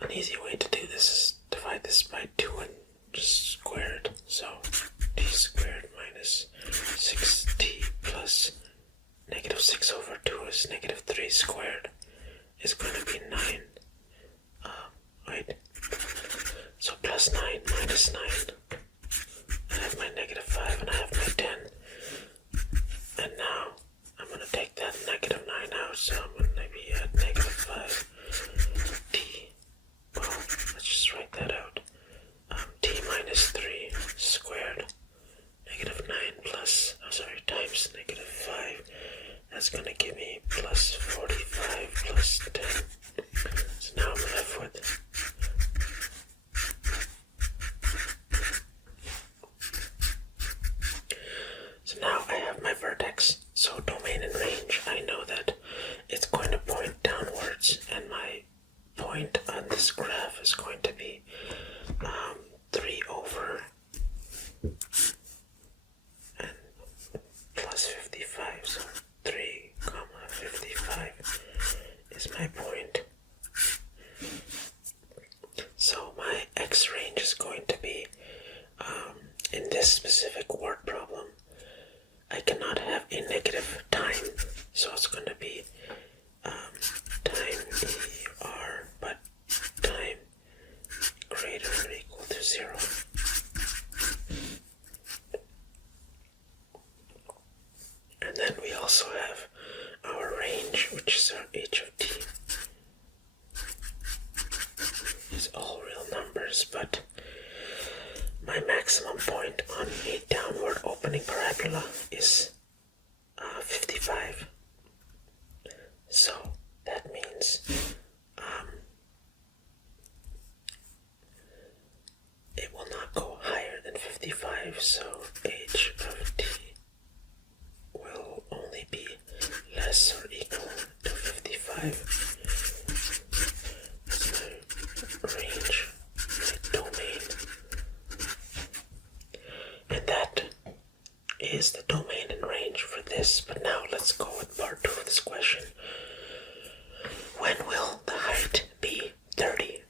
an easy way to do this is divide this by 2 and just square it. So t squared minus 6t plus negative 6 over 2 is negative 3 squared is going to be 9. Wait. So plus 9 minus 9. I have my negative 5 and I have my 10. And now I'm going to take that negative 9 out, so I'm going to be at negative 5 t. Well, let's just write that out. T minus 3 squared. Negative 9 plus, times negative 5. That's going to give me plus 45 plus 10. So now I'm left with now I have my vertex. So domain and range, I know that it's going to point downwards, and my point on this graph is going to be 3 over and plus 55. So 3 comma 55 is my point. So my x range is going to be, in this specific word problem, I cannot have a negative time, so it's going to be time er, but time greater or equal to 0. And then we also have our range, which is our h of t. It's all real numbers, but my maximum point on a downward opening parabola is 55. So that means it will not go higher than 55, so h of t will only be less or equal to 55. That's my range, my domain. And that is the domain and range for this. But now let's go with part 2 of this question. When will the height be 30?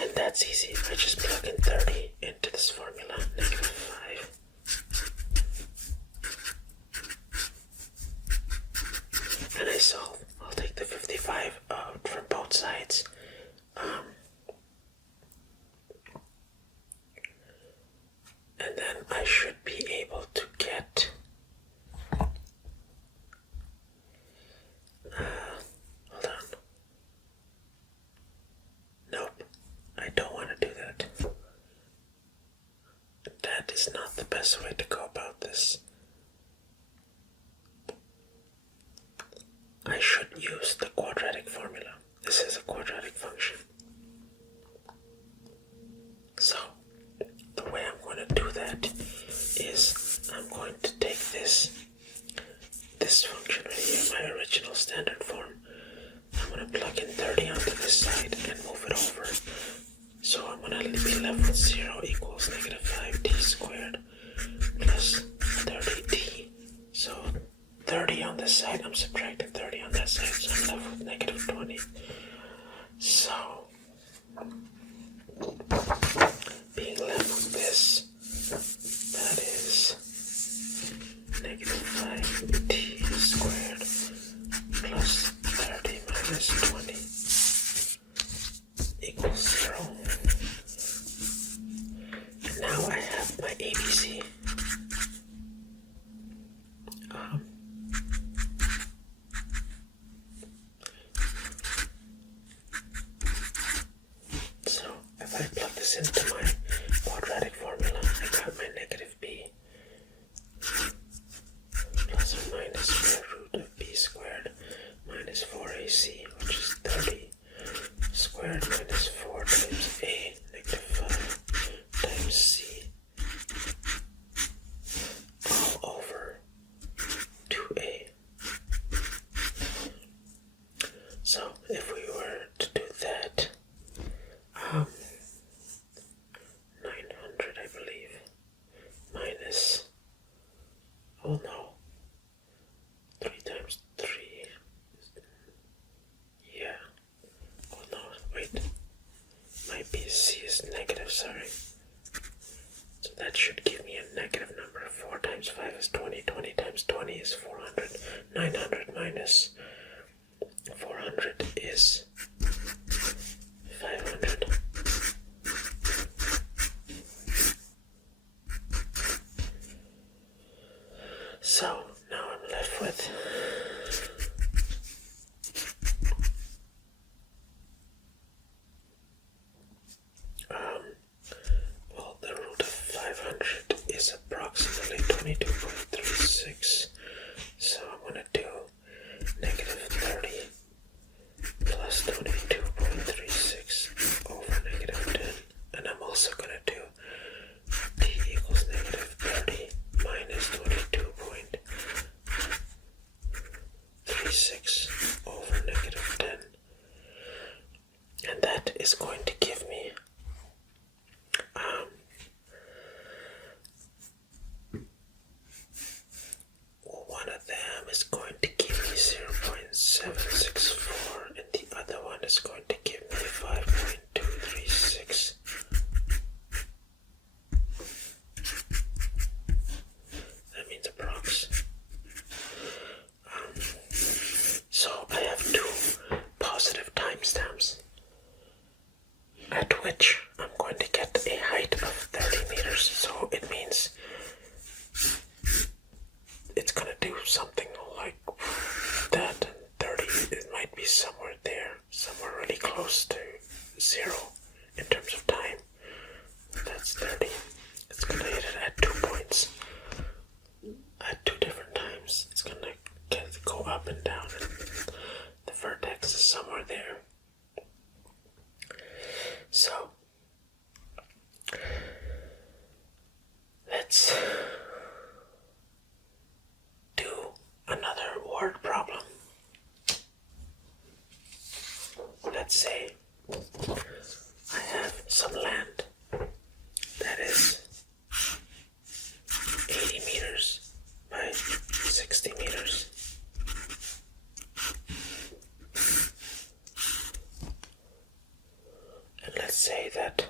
And that's easy. I just plug in 30 into this formula, negative 5. And I solve. I'll take the 55 of go about this? I should use the quadratic formula. This is a quadratic function. So, the way I'm going to do that is I'm going to take this function right here, my original standard form. I'm going to plug in 30 onto this side and move it over. So I'm going to be left with 0 equals negative 5t squared plus 30t. So 30 on this side, I'm subtracting 30 on that side, so I'm left with negative 20. So, being left with this, that is negative 5t squared plus 30 minus 20 equals 0. And now I have my ABC. So if I plug this into my quadratic formula, I got my negative b plus or minus square root of b squared minus 4ac, which is 30 squared minus 4 times a, negative 5 times c, all over 2a. So if we were to do that, 900, I believe, minus, oh no, 3 times 3, yeah, oh no, wait, my BC is negative, sorry, so that should give me a negative number. 4 times 5 is 20, 20 times 20 is 400, 900 minus 400 is 500. So now I'm left with well, the root of 500 is approximately 22.36. So I'm going to do negative 30 plus 22.36 over negative 10. And I'm also going to do t equals negative 30 minus 22.36 over negative 10. And that is going to give me one of them is going to give me 0.764 and the other one is going to give me 5.236. That means approx. So I have two positive timestamps at which I'm going to get a height of 30 meters. So it means it's going to do something like that, and 30, it might be somewhere there, somewhere really close to 0 in terms of time. That's 30. It's going to hit it at 2 points at 2 different times. It's going to go up and down, and the vertex is somewhere there. So let's do another word problem. Let's say I have some land that is 80 meters by 60 meters. And let's say that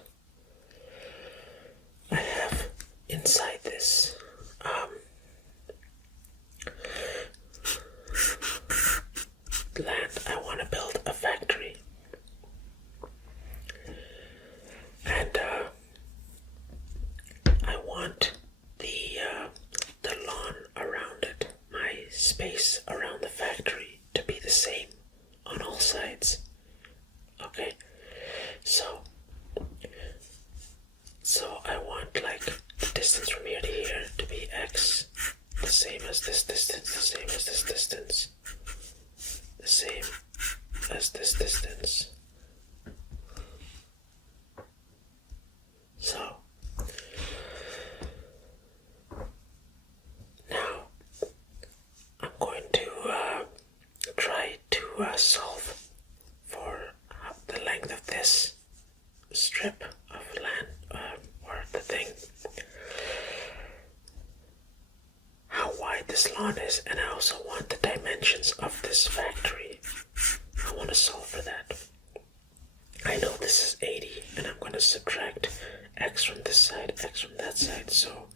I have inside this land, I want to build a factory. And I want the lawn around it, my space around the factory, to be the same on all sides. Okay, so I want like the distance from here to here to be x, this lawn is, and I also want the dimensions of this factory. I want to solve for that. I know this is 80, and I'm going to subtract x from this side, x from that side, so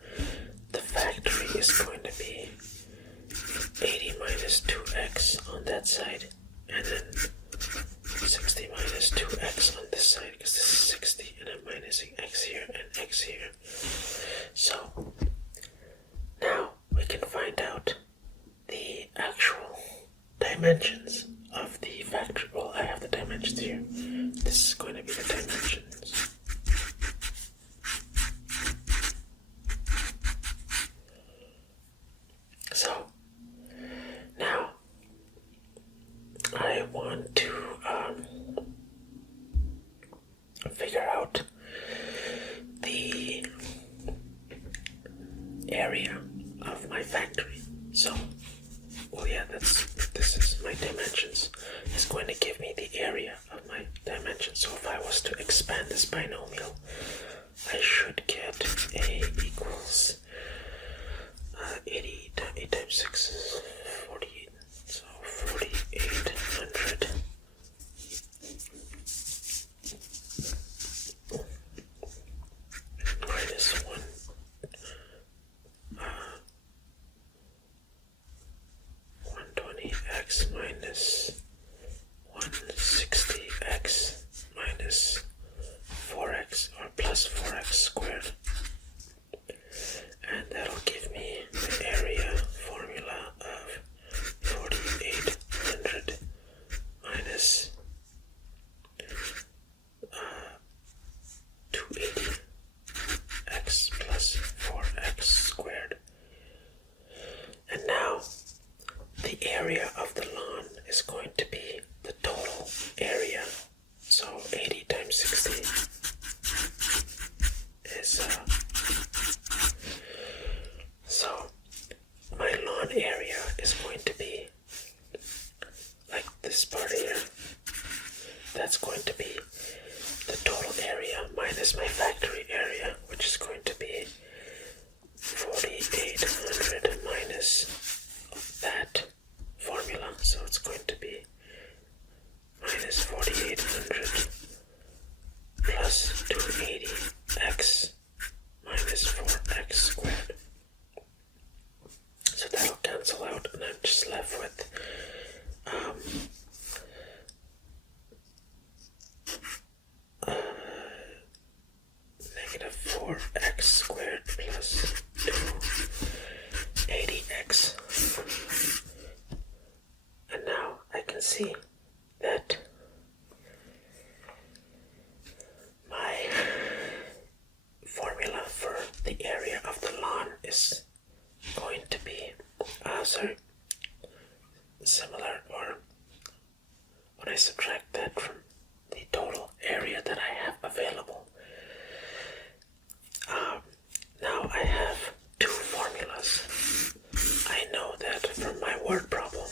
the factory is going to be 80 minus 2x on that side, and then 60 minus 2x on this side, because this is 60, and I'm minusing x here and x here. So, now we can find out the actual dimensions of the factory. Well, I have the dimensions here. This is going to be the dimensions. So, now I want to figure out the area of my factory. So, well, yeah, this is my dimensions. It's going to give me the area of my dimensions. So if I was to expand this binomial, I should get A equals 80 times 6 is 48. So 4,800 minus 1. 120x minus 160x minus 4x, or plus 4x squared. And that'll give me the area formula of 4,800 minus 280x plus 4x squared. And now the area of the lawn is going to be the total area. So 80 times 60 is so my lawn area is going to be like this part here. That's going to be the total area minus my factory area, which is going to be 4,800 minus that formula. So it's going to be minus 4,800 plus 280x minus 4x squared. So that'll cancel out, and I'm just left with negative 4x squared plus 280x. And now I can see that my formula for the area of the lawn is going to be similar, or when I subtract that from the total area that I have available. Now I have two formulas. I know that from my word problem,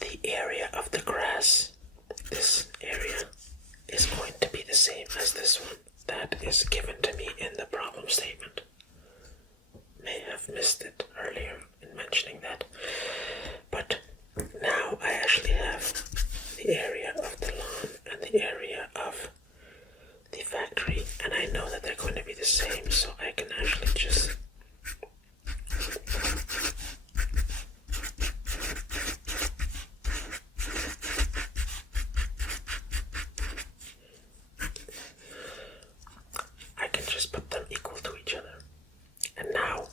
the area of the grass, this area, is going to be the same as this one. That is given to me in the problem statement. May have missed it earlier in mentioning that. But now I actually have the area of the lawn and the area of the factory, and I know that they're going to be the same, so I can actually just put them equal to each other. And now,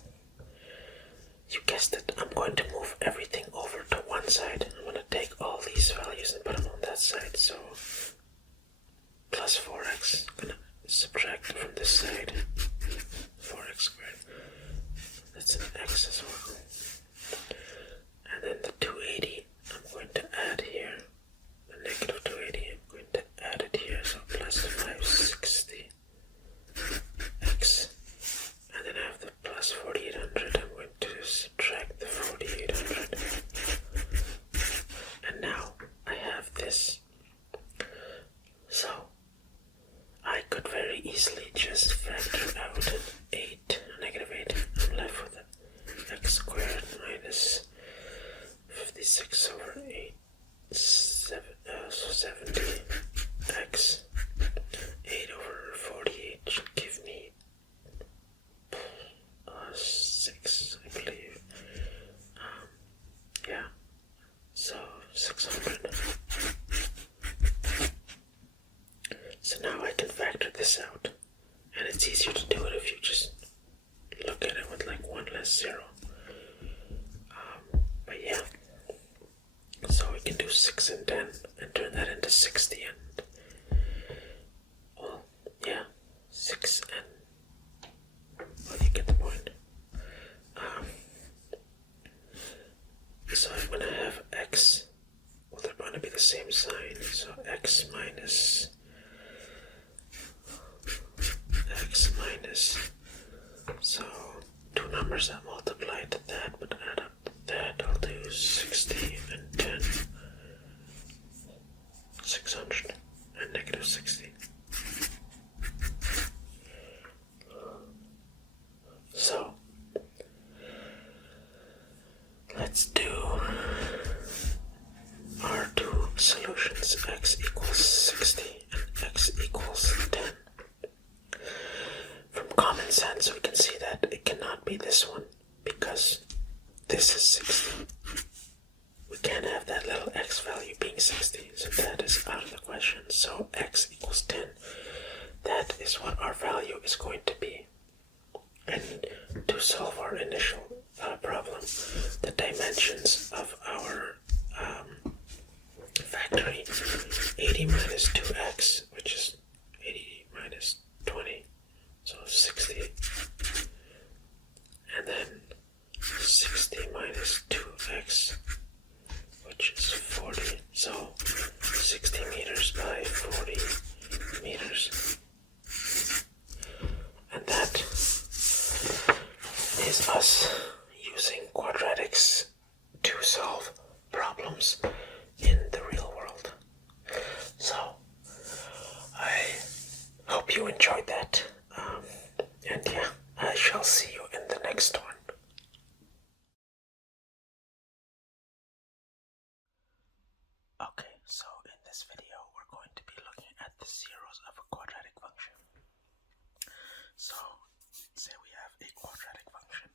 you guessed it, I'm going to move everything over to one side. I'm going to take all these values and put them on that side. So, plus 4x. I'm going to subtract from this side. 4x squared. That's an x as well. And then the 280, I'm going to add here. The negative 280, I'm going to add it here. So, plus 560. X, and then I have the plus 4,800. I'm going to subtract the 4,800, and now I have this. So I could very easily just factor out an 8, negative 8. I'm left with x squared 0. But yeah, so we can do 6 and 10 and turn that into 60 and, well, yeah, 6 and, well, you get the point. So when I have x, well, they're going to be the same sign, so x minus, so two numbers that multiply to that but add up to that, I'll do 60 and 10, 600 and negative 60. So let's do our two solutions, x equals 60 and x equals 10. From common sense, we can see that it cannot be this one because this is 60. We can't have that little x value being 60, so that is out of the question. So x equals 10. That is what our value is going to be. And to solve our initial problem, the dimensions of our factory, 80 minus 2x, which is 80 minus 20, so 60, and then 60 minus 2x, which is 40, so 60 meters by 40 meters. And that is us using quadratics to solve problems in the real world. So I hope you enjoyed that, and yeah, I shall see you in the next one. Okay, so in this video we're going to be looking at the zeros of a quadratic function. So say we have a quadratic function.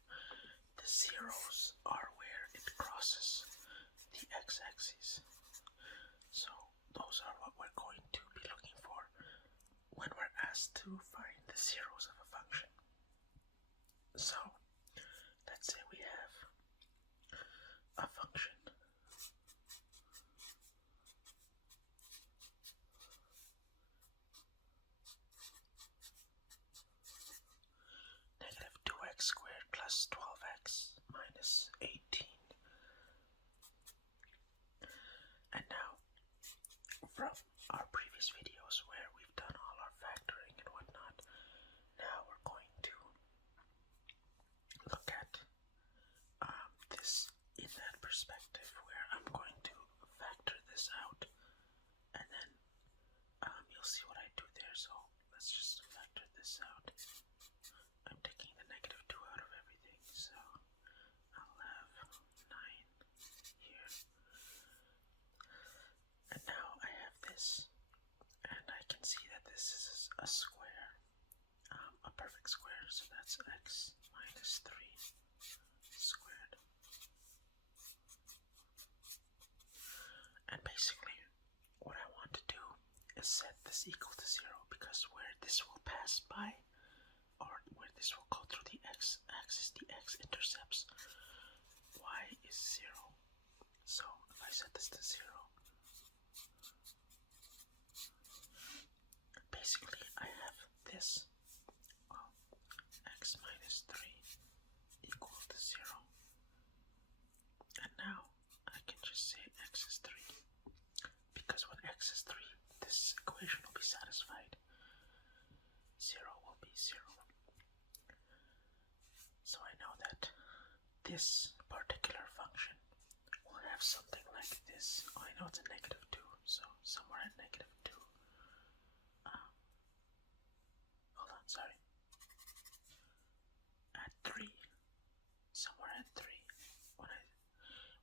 The zeros are where it crosses the x-axis. So those are what we're going to be looking for when we're asked to find the zeros of a function. So let's say we have a function negative 2x squared plus 12x minus 18. And now, from our previous videos where we've done all our factoring and whatnot, now we're going to look at this in that perspective where I'm going to factor this out, and then you'll see what I do there. So let's just factor this out. I'm taking the negative 2 out of everything, so I'll have 9 here. And now I have this, and I can see that this is a square, a perfect square, so that's x minus 3 squared. And basically, what I want to do is set this equal to 0, because where this will pass by, or where this will go through the x-axis, the x-intercepts, y is 0. So if I set this to 0, basically I have this, well, x minus 3 equal to 0. And now I can just say x is 3, because when x is 3, this equation will be satisfied. 0 will be 0. So I know that this particular function will have something like this. Oh, I know it's a negative 2, so somewhere at negative 2. Hold on, sorry. At 3. Somewhere at 3.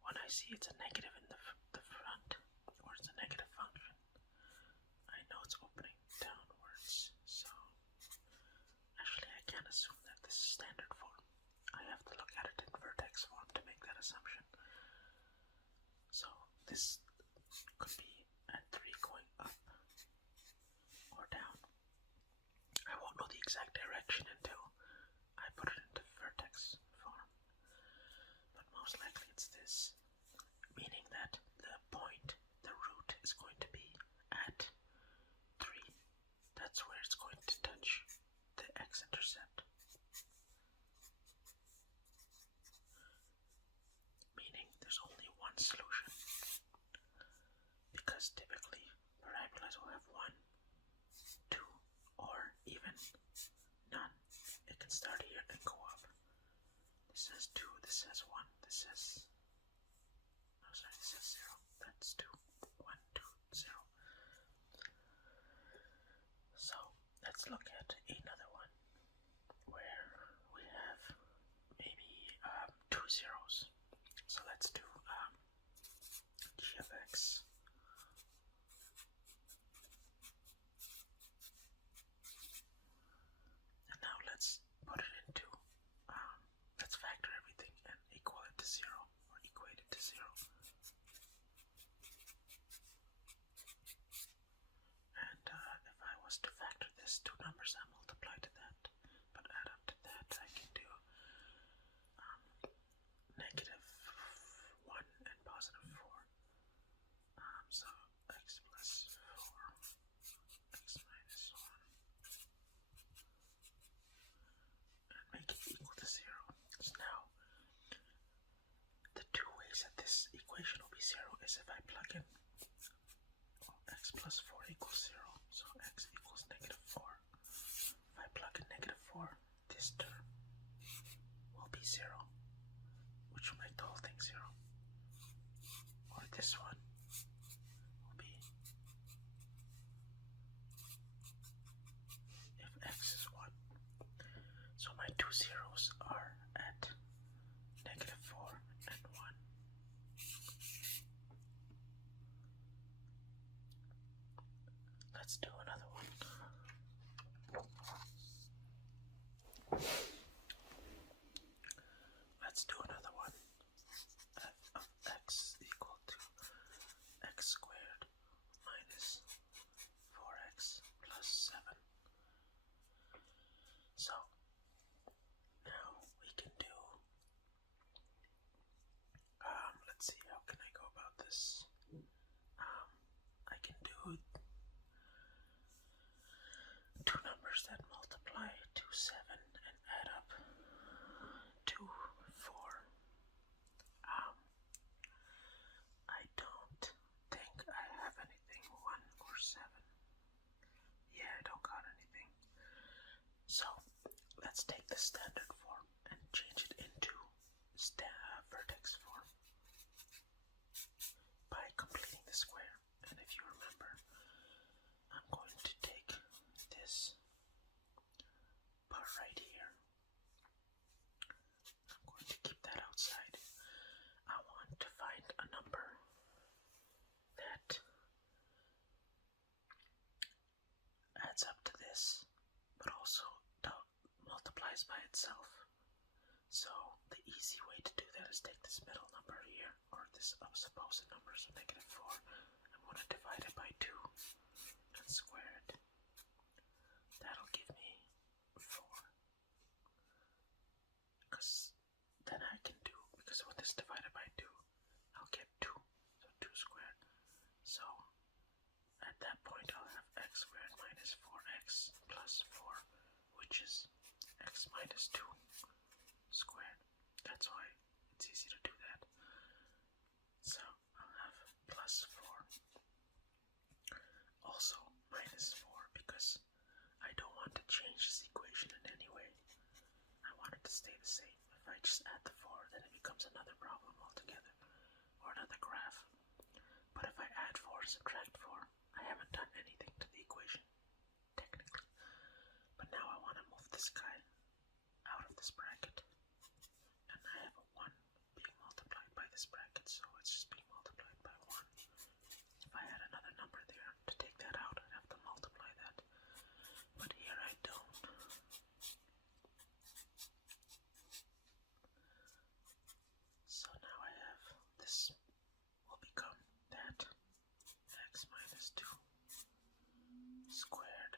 When I see it's a negative in the front, or it's a negative function, I know it's opening downwards. So actually I can't assume that this is standard form. I have to look at it in vertex form to make that assumption. So this could be at 3 going up or down. I won't know the exact direction until I put it into vertex form. solution. Because typically parabolas will have 1, 2, or even none. It can start here and go up. This says 2, this says 1, this says... No, sorry, this says 0. That's 2. 1, 2, 0. So, let's look at another one where we have maybe 2 zeros. So let's do g of x and now let's put it into let's factor everything and equal it to 0 or equate it to 0. And if I was to factor this, two numbers I multiply to that, but add up to that, I can do -1 and +4. So x plus 4, x minus 1, and make it equal to 0. So now, the two ways that this equation will be 0 is if I plug in x plus 4 equals 0, so x equals -4. If I plug in -4, this term will be 0, which will make the whole thing 0. Or this one will be, if x is 1. So my two zeros are at -4 and 1. Let's do another one. Let's do another one. F of x equal to x squared minus 4x plus 7. So now we can do, let's see, how can I go about this? I can do two numbers that multiply to 7 and add up to 4. I don't think I have anything 1 or 7. Yeah, I don't got anything. So let's take the standard form and change it into vertex form by completing the square. And if you remember, I'm going to take this part right here. I'm going to keep that outside. I want to find a number that adds up to this, but also multiplies by itself. So the easy way to do that is take this middle number here, or this supposed number, so -4. I'm going to divide it by 2 and square it. That'll give me 4. Because then I can do, because with this divided by 2, I'll get 2. So 2 squared. So at that point I'll have x squared minus 4x plus 4, which is x minus 2 squared. That's why it's easy to do that. So I'll have plus 4. Also minus 4, because I don't want to change this equation in any way. I want it to stay the same. If I just add the 4, then it becomes another problem altogether, or another graph. But if I add 4 and subtract 4, I haven't done anything to the equation, technically. But now I want to move this guy out of this bracket. And I have a 1 being multiplied by this bracket, so it's just being multiplied by 1. If I had another number there to take that out, I'd have to multiply that. But here I don't. So now I have this will become that x minus 2 squared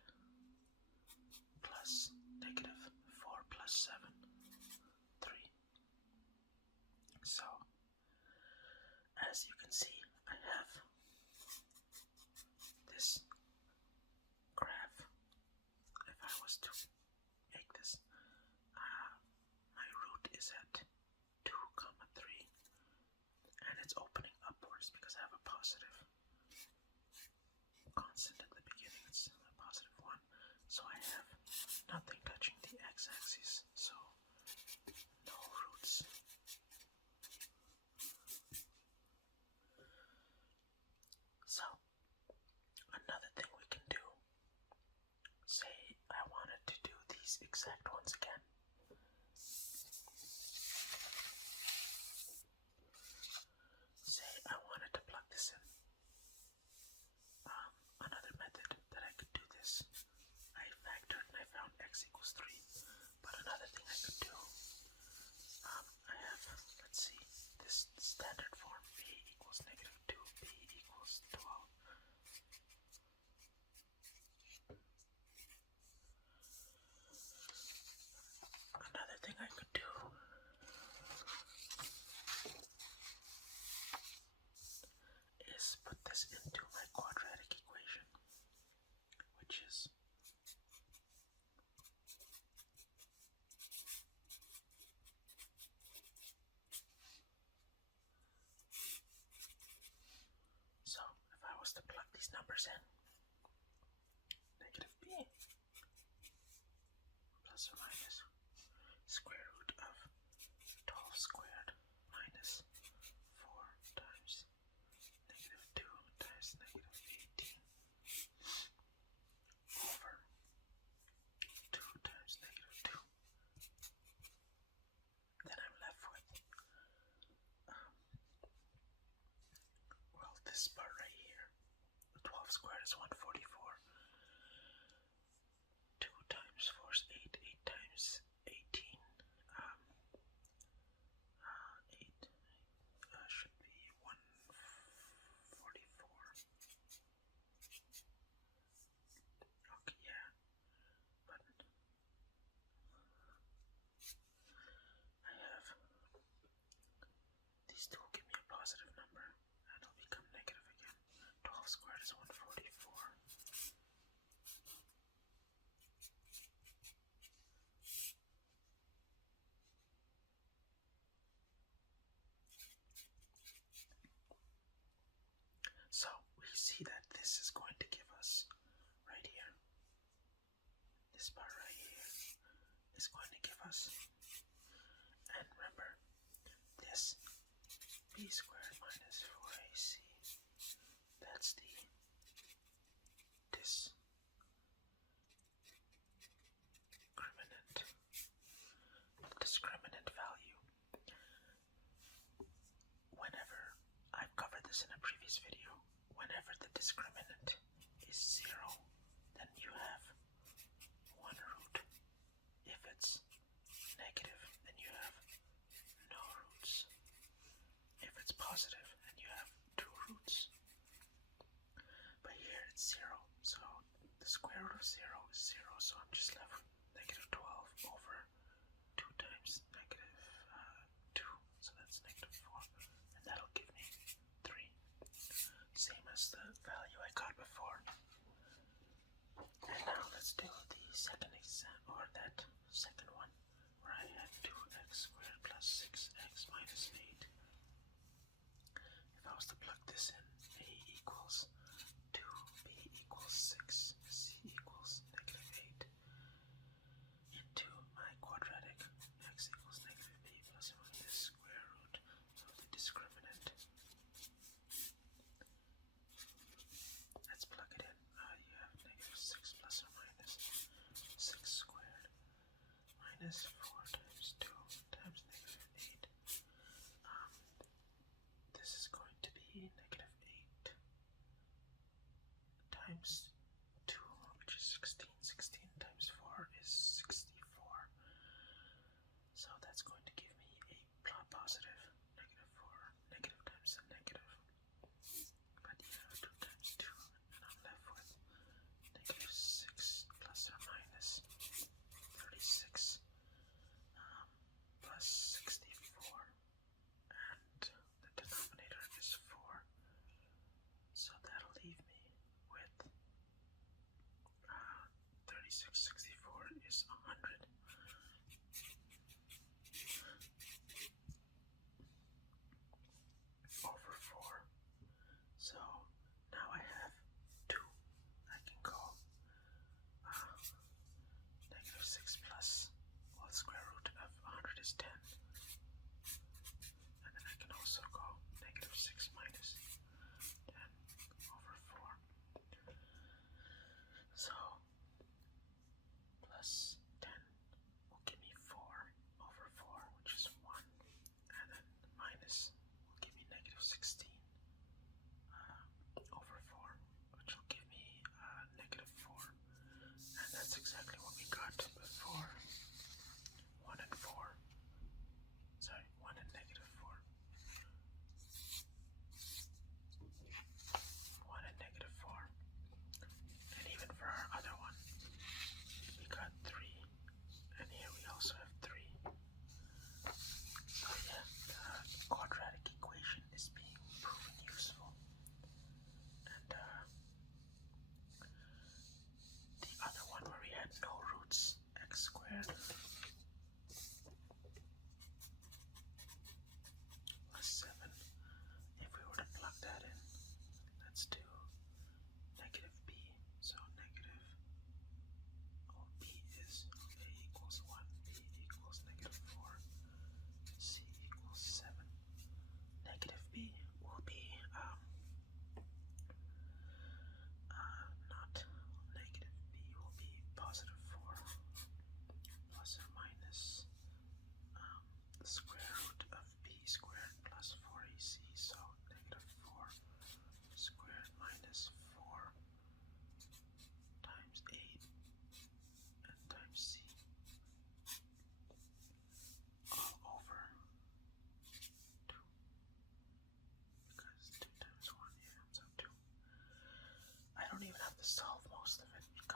plus -4 plus 7, 3. So, as you can see, I have this graph. If I was to make this, my root is at 2, 3, and it's opening numbers in. Negative b plus or minus square root of 12 squared minus 4 times negative 2 times negative 18 over 2 times negative 2. Then I'm left with, well, this part right here. The 12 squared is 144. 2 times 4 is 8. 8 times 18. 8 should be 144. Okay, yeah. But I have these two will give me a positive number, and it'll become negative again. 12 squared is 144. So we see that this is going to give us right here. This part right here is going to give us, and remember, this b squared minus 4ac, that's the discriminant value. Whenever, I've covered this in a previous video, whenever the discriminant is 0, then you have one root. If it's negative, then you have no roots. If it's positive, then you have 2 roots. But here it's 0, so the square root of 0 is 0, so I'm just left with negative 12 over 2 times negative 2, so that's negative 4, and that'll give me 3. Same as the value I got before. And now let's do the second exam, or that second one, where I had 2x squared plus 6x minus 8. If I was to plug this in, a equals 2, b equals 6, c equals negative 8, into my quadratic, x equals negative b plus or minus square root of the discriminant. Let's plug it in. You have negative 6 plus or minus 6 squared minus 4 times 2 times negative 8. This is going to be negative 8 times 2, which is 16. 16 times 4 is 64. So that's going to give me a positive negative 4. Negative times a negative. But yeah, 2 times 2, and I'm left with negative 6 plus or minus 36 plus 64. And the denominator is 4. So that'll leave me with 36. 64 is 100.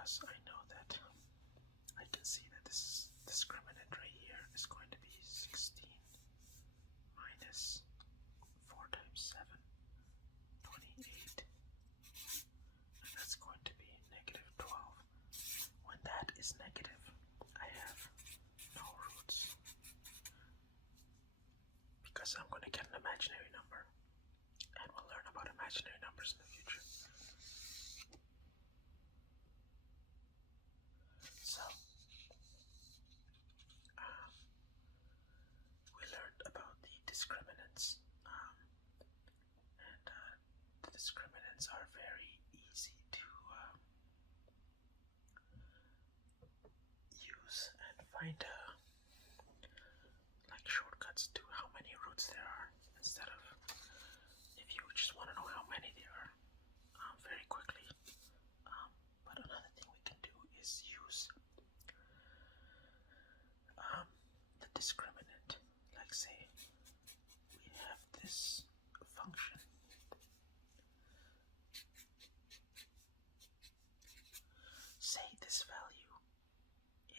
because I know that I can see that this discriminant right here is going to be 16 minus 4 times 7, 28, and that's going to be negative 12. When that is negative, I have no roots, because I'm going to get an imaginary number, and we'll learn about imaginary numbers in the future. So, we learned about the discriminants, and the discriminants are very easy to use and find like shortcuts to how many roots there are, instead of if you just want to know how many there are very quickly. But another thing we can do is use the discriminant. Like, say we have this function. Say this value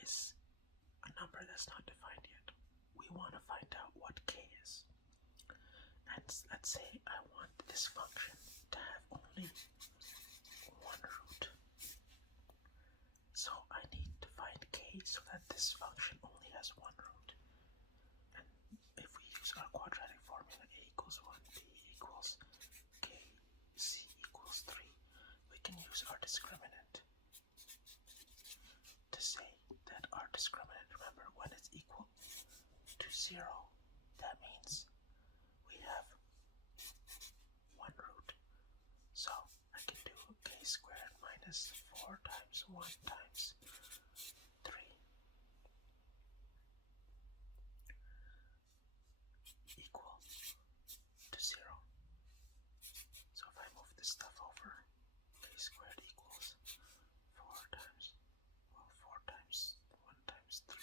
is a number that's not defined yet. We want to find out what k is. And let's say I want this function to have only one root. So I need to find k so that this function only has one root. And if we use our quadratic formula, a equals 1, b equals k, c equals 3, we can use our discriminant to say that our discriminant, remember, when it's equal to 0, that means we have one root. So I can do k squared minus 4 times 1 times 3 equal to 0. So if I move this stuff over, k squared equals 4 times 1 times 3.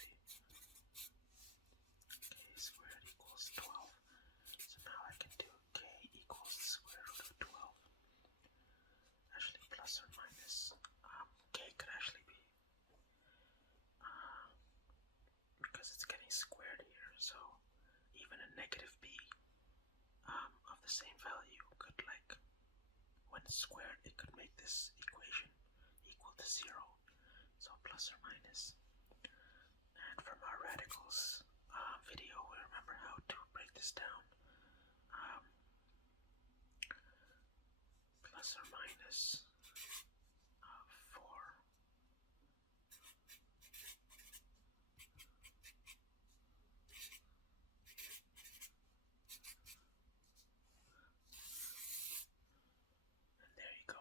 K squared equals 12. So now I can do k equals the square root of 12. Actually, plus or minus. K could actually be, because it's getting squared here, so even a negative b of the same value could, like, when it's squared, it could make this equation equal to 0. So plus or minus. And from our radicals video, we remember how to break this down. Plus or minus 4. And there you go.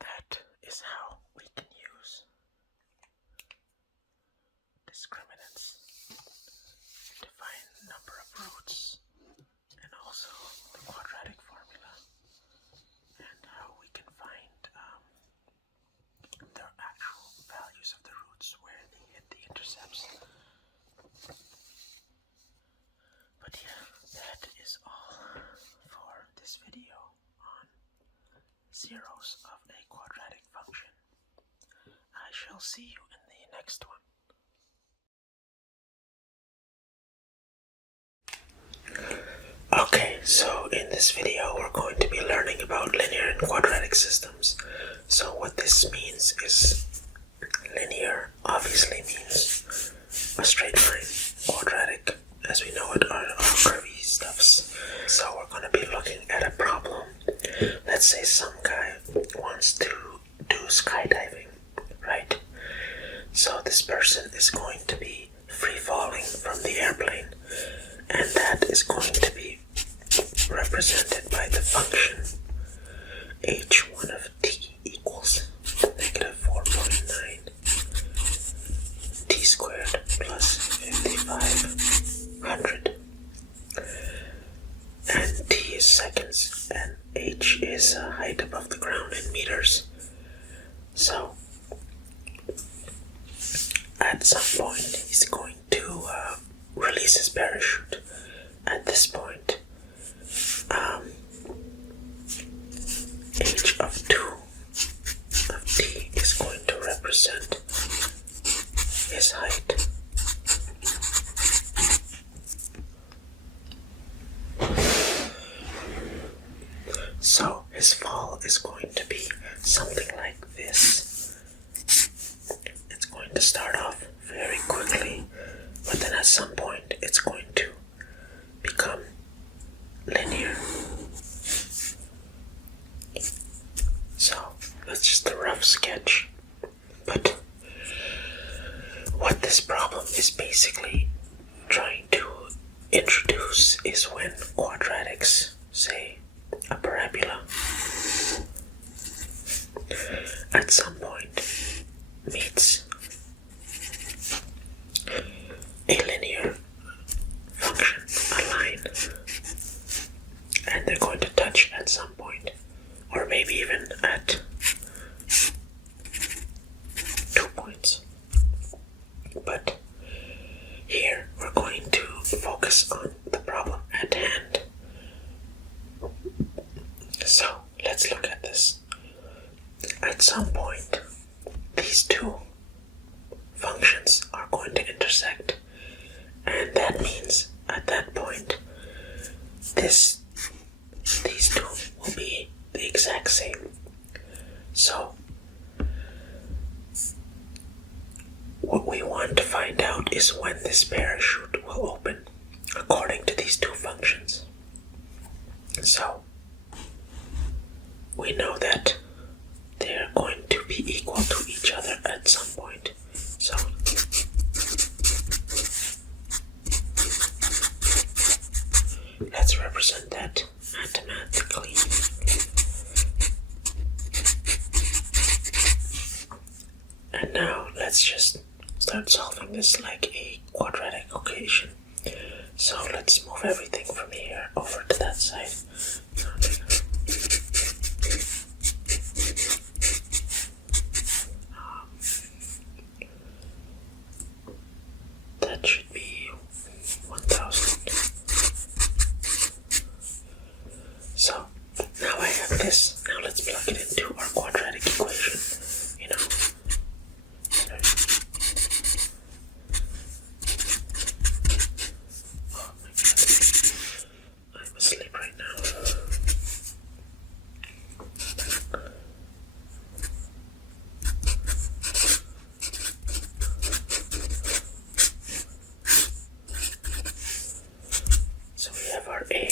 That is how we can use discriminants to find the number of roots, and also the quadratic formula, and how we can find the actual values of the roots where they hit the intercepts. But yeah, that is all for this video on zeros of a quadratic function. I shall see you in the next one. Okay, so in this video we're going to be learning about linear and quadratic systems. So what this means is, linear obviously means a straight line. Quadratic, as we know it, are curvy stuffs. So we're going to be looking at a problem. Let's say some guy wants to do skydiving, right? So this person is going to be free falling from the airplane, and that is going to be represented by the function h1 of t equals negative 4.9 t squared plus 5500. And t is seconds, and h is height above the ground in meters. So at some point he's going to release his parachute. At this point, h of 2 So his fall is going to be something like this. It's going to start off very quickly, but then at some point it's going to become linear. So that's just a rough sketch. But what this problem is basically trying to introduce is when quadratics, say a parabola, at some point meets a linear function, a line, and they're going to touch at some point, or maybe even at 2 points. But here we're going to focus on the problem at hand. So let's look at this. At some point, these two functions are going to intersect, and that means at that point these two will be the exact same. So what we want to find out is when this parachute will open according to these two functions. So we know that they're going to be equal to each other at some point. So let's represent that mathematically. And now let's just start solving this like a quadratic equation. So let's move everything from here over to that side. That should be 1000. So now I have this. Now let's plug it into our quadratic equation. Oh my god. I'm asleep right now. So we have our A.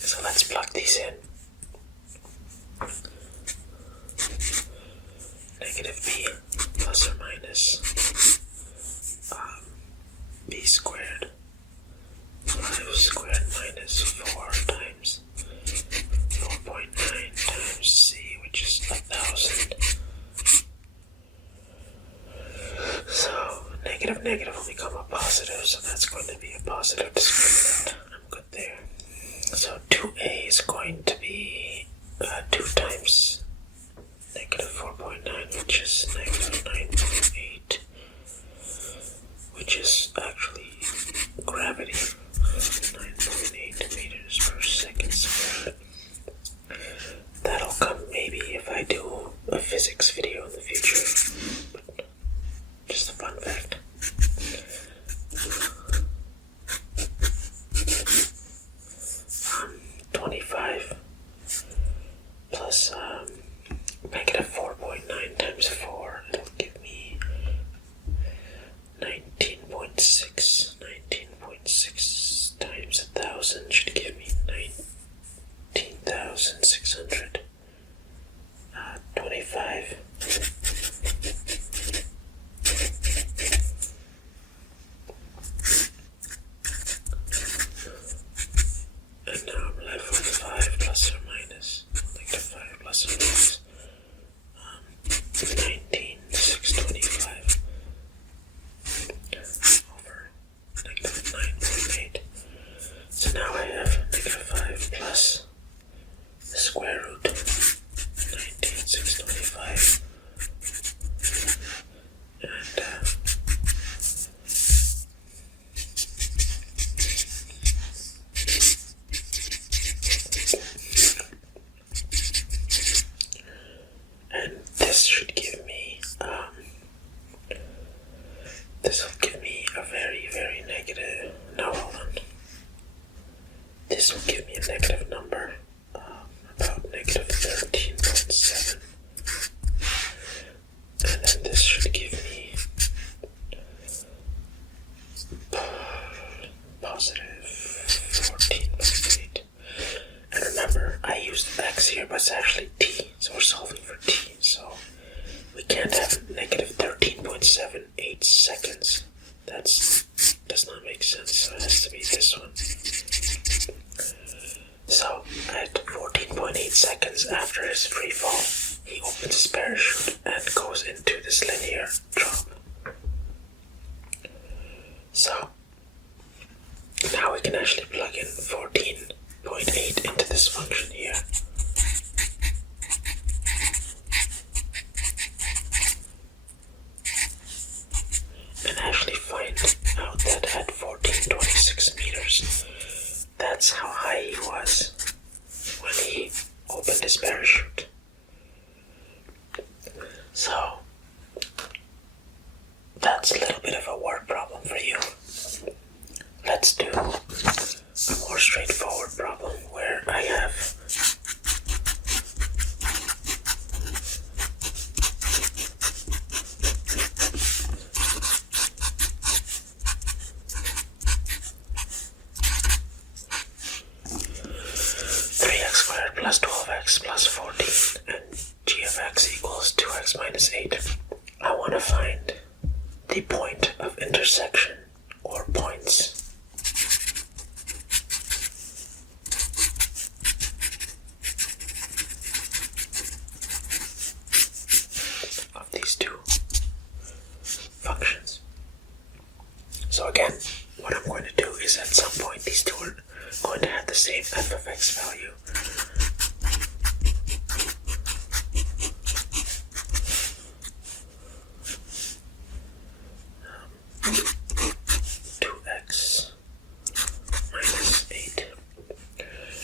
So let's plug these in. Negative b plus or minus b squared 5 squared minus 4 times 4.9 times c, which is 1000. So negative negative will become a positive, so that's going to be a positive discriminant. I'm good there. So 2a is going to be 2 times negative 4.9, which is negative 9.8, which is actually gravity, 9.8 meters per second squared. That'll come maybe if I do a physics video in the future, but just a fun fact. 25 plus negative 4.9 times 4, it'll give me 19.6. 19.6 times 1000 should give me 19,625. And now I'm left with 5 plus or minus, negative 5 plus or minus 19,625 over negative 9.8. So now I have negative 5 plus the square root 19,625, and this should give me this will free fall. He opens his parachute and goes into this linear drop. So now we can actually plug in 14.8 into this function here. And actually find out that at 1426 meters, that's how high he was when he opened his parachute. So that's a little bit of a word problem for you. Let's do a more straightforward problem where I have plus 12x plus 14 and g of x equals 2x minus 8. I want to find the point of intersection, or points, of these two functions. So again, what I'm going to do is at some point these two are going to have the same f of x value.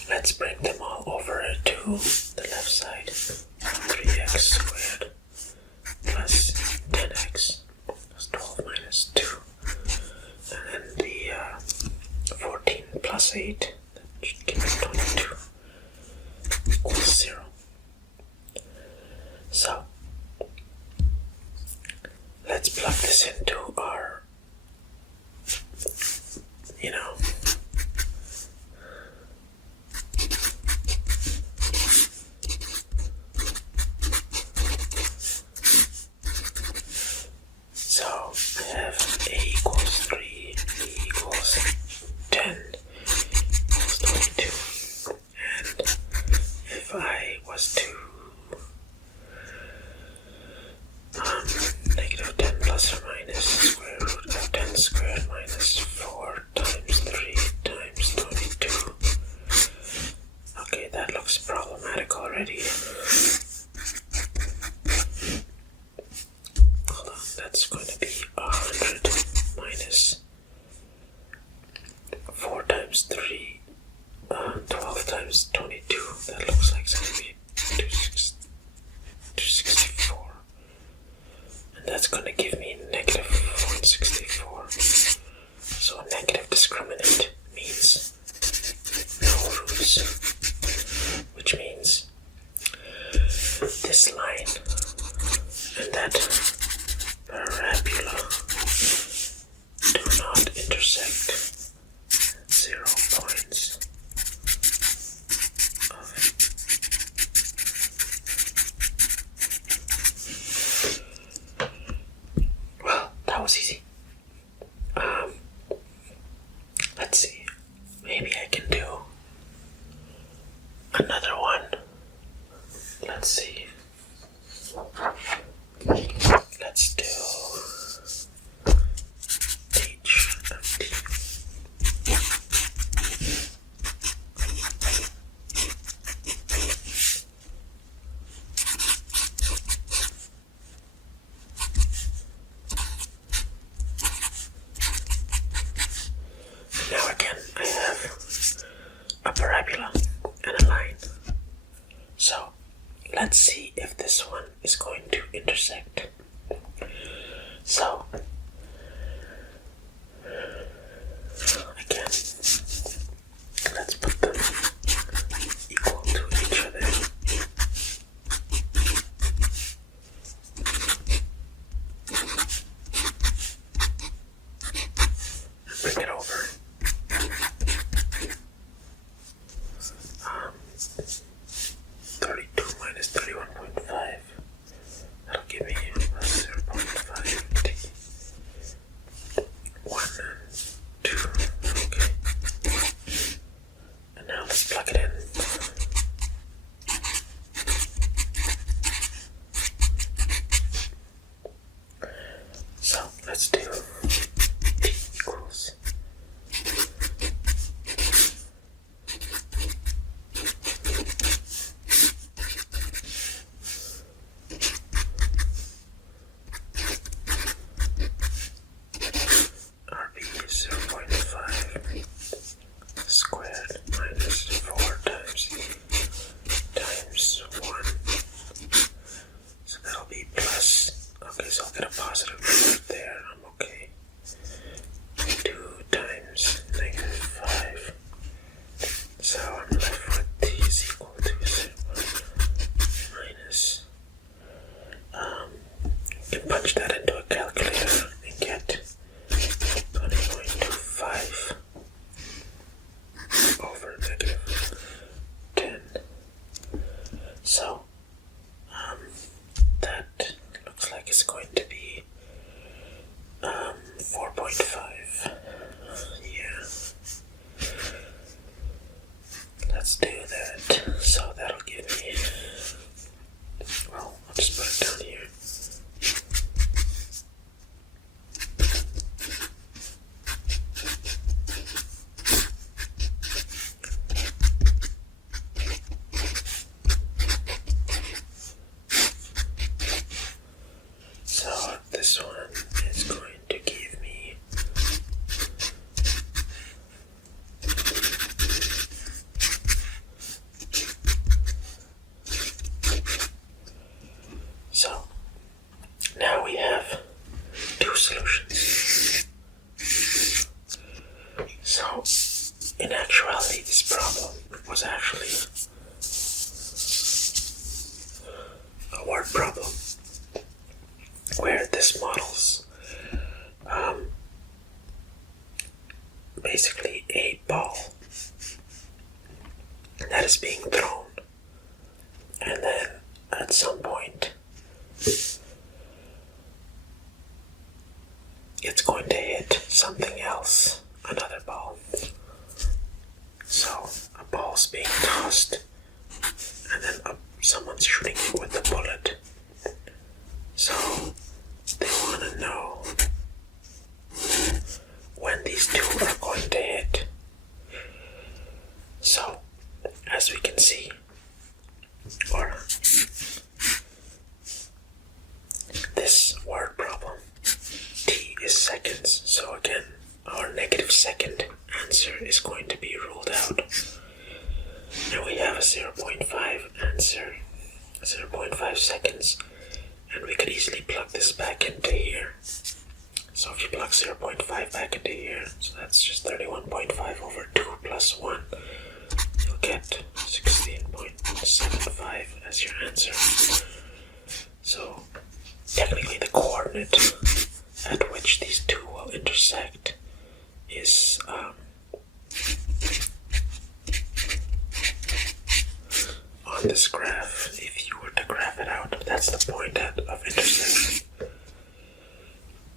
Let's bring them all over to the left side. 3x squared plus 10x plus 12 minus 2. And then the 14 plus 8, that should give me 22, equals 0. So, let's plug this into our, So I have a equals 3, b equals 10, equals 22. And if I was to negative 10 plus or minus square root of 10 squared minus 4 times 3 times 22. Okay, that looks problematic already. That's going to be 100 minus 4 times 3, 12 times 22. That looks like it's going to be 264. And that's going to give me negative 164. So a negative discriminant means no roots, which means this line and that parabola do not intersect 0 points of well, that was easy. Let's see, maybe I can do another one. Let's see. Let's do h of t. Now again, I have a parabola and a line. So let's see if this one is going to intersect. So again, let's put them equal to each other. Bring it over. 32 minus 31.5. That'll give me plus 0.5t. let's do t equals RB 0.5 squared minus 4 times 1. So that'll be plus. Okay, so I'll get a positive number there. I'm okay. 2 times -5. So I'm left with t is equal to 0 minus. You can punch that into a calculator and get 20.25 over -10. So that looks like it's going to be 4.5. Yeah. Let's do that. So that'll give me, well, I'll just put it down here. So this one is going to give me so now we have two solutions. So in actuality this problem was actually a word problem where this models basically a ball that is being thrown, and then at some point it's going to hit something else, another ball. So a ball's being tossed and then someone's shooting it with a bullet. So they want to know when these two are going to hit. So, as we can see, or this word problem, t is seconds. So again, our -2nd answer is going to be ruled out. And we have a 0.5 answer, 0.5 seconds. And we could easily plug this back into here. So if you plug 0.5 back into here, so that's just 31.5 over 2 plus 1, you'll get 16.75 as your answer. So technically the coordinate at which these two will intersect is on this graph. If you were to graph it out, that's the point of intersection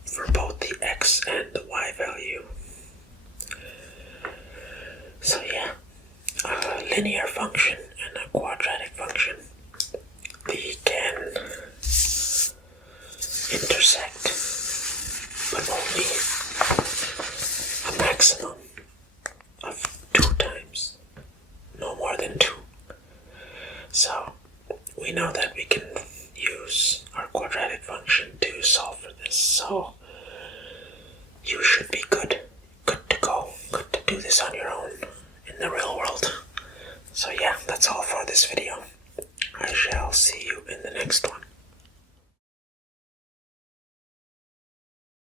for both the x and the y value. So yeah, a linear function and a quadratic function, they can intersect, but only a maximum of 2 times, no more than 2. So we know that we can use our quadratic function to solve for this. So you should be good to go, good to do this on your own in the real world. So yeah, that's all for this video. I shall see you in the next one.